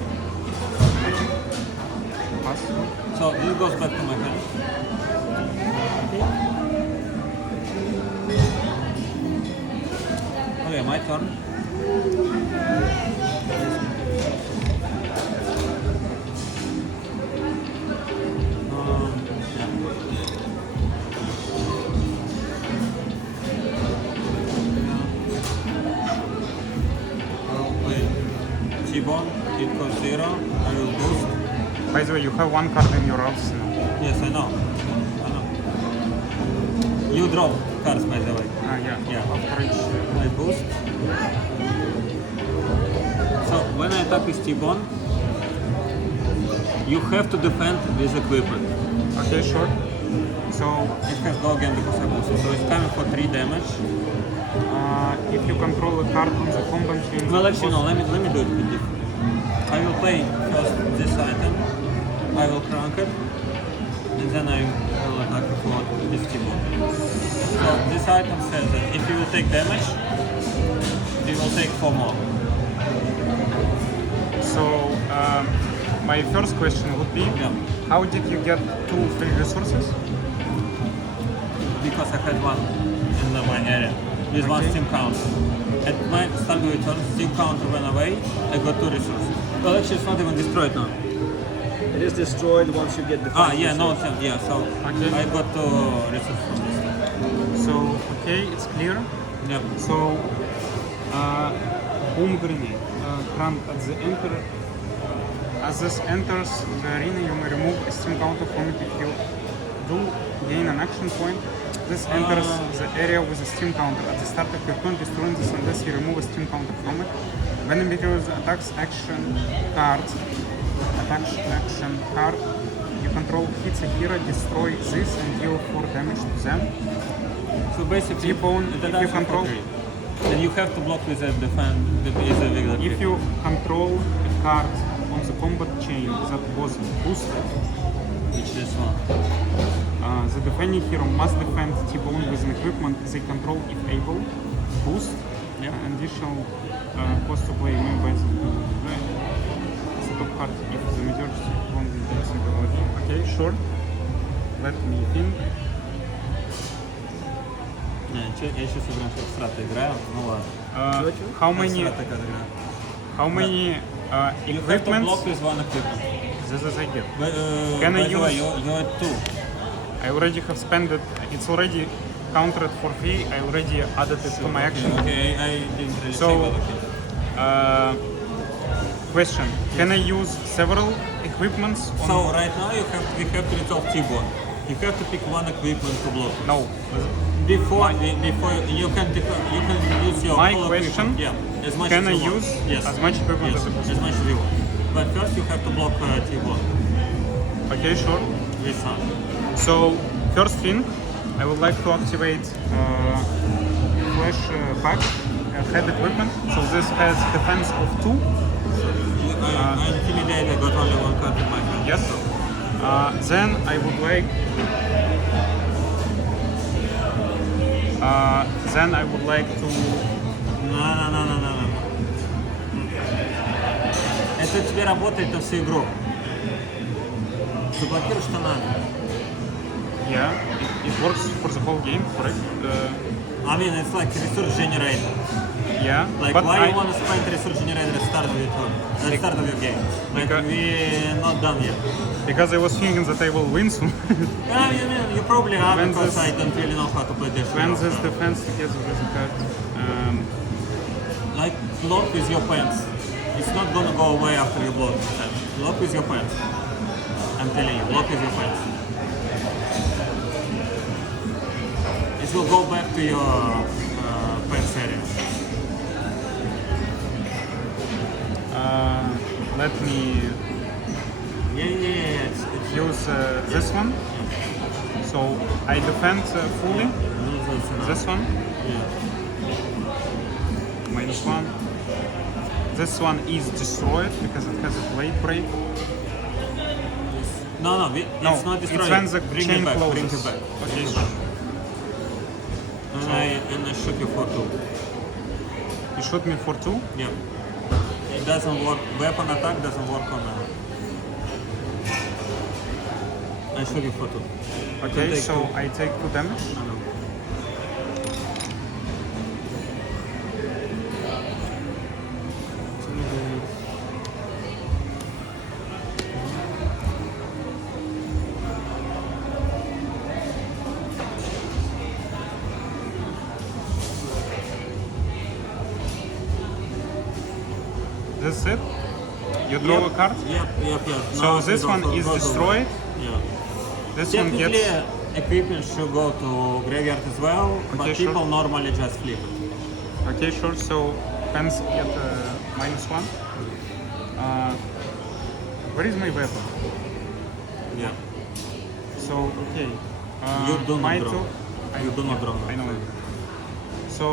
Pass. So this goes back to my hand. Okay, my turn. I'll play T-Bone, it costs 0, I will boost. By the way, you have one card in your arsenal. Yes, I know. I know. You drop cards, by the way. Yeah. Yeah. After each. I boost. So when I attack with T-Bone, you have to defend with equipment. Okay, sure. So It has go again because I boosted. So it's coming for 3 damage. if you control a card on the combat field, Well, actually, no. Let me do it a bit different. I will play first this item. I will crank it, and then I will attack for this T-Bone. item says that if you will take damage, you will take 4 more. So my first question would be, Yeah. how did you get 2 free resources? Because I had one in my area with one Okay. steam counter. At my start of return, steam counter went away. I got 2 resources. Well, actually, it's not even destroyed now. It is destroyed once you get the Ah, final yeah, no, resource. yeah. So Okay. I got 2 resources from this. So okay, it's clear. Yep. So boom grenade. Grant at the enter. As this enters the arena, you may remove a steam counter from it if you do gain an action point. This enters the area with a steam counter. At the start of your turn, destroying this unless you remove a steam counter from it. When it becomes attacks action card, you control hits a hero, destroy this and deal 4 damage to them. So basically, T-bone, it if you attacks control- for 3. And you have to block with a defend with a regular If kick. you control a card on the combat chain that was boosted, Which is one. the defending hero must defend T-bone with an equipment they control if able. Boost, additional cost to play members. The top card if the majority T-bone will be disabled. Okay, sure. Let me think. Не, я сейчас играю, как страта играю, ну ладно. How many Страта как играю. equipments You have to block with one equipment. this is I get? But, Can I by the way, use- you had 2. I already have spent it. It's already countered for free. I already added it to my action. Okay, I didn't really So, say, but okay. Question: can I use several equipments? On So right now we have to resolve T-bone. You have to pick one equipment to block. no. Before you can use your My whole question, equipment. Yeah, as much can as I you want. use Yes. as much equipment Yes, as possible? as much as you want. But first you have to block T-bone Okay, sure. with sun. So first thing, I would like to activate Flesh pack head equipment. So this has defense of 2. I intimidated. I got only 1 card in my hand. Yes. Then I would like. Then I would like to. No. Это тебе работает на всю игру. Заблокируешь что надо. Yeah, it works for the whole game, correct? I mean, it's like resource generator. Yeah, Like, but why I, you want to spend resource generator at the start of your turn? At the start of your game. Like, Because- we're not done yet. because I was thinking that I will win soon. Yeah, you probably are When because this- I don't really know how to play this. When game. this defense together with the card. Like, block with your pants. It's not gonna go away after you block. Block with your pants. I'm telling you, block with your pants. It will go back to your pants area. Let me Yeah. It's use this one. So I defend fully. This one, Yeah. -1. This one is destroyed because it has a blade break. No, No, it's not destroyed. it's when the bring chain it back, closes. bring it back. Okay, And I shoot you for 2. you shoot me for 2. Yeah. It doesn't work. Weapon attack doesn't work on I shoot you for 2. Okay, take so 2. I take 2 damage. No. This is it. You draw a card. Yep. So Now this we one go is to- destroyed. Yeah. This one Technically, gets. equipment should go to graveyard as well, but Okay, sure. people normally just flip it. Okay, sure. So pens get -1. Where is my weapon? Yeah. So okay. You do not my draw. two- You do not draw. I know it. So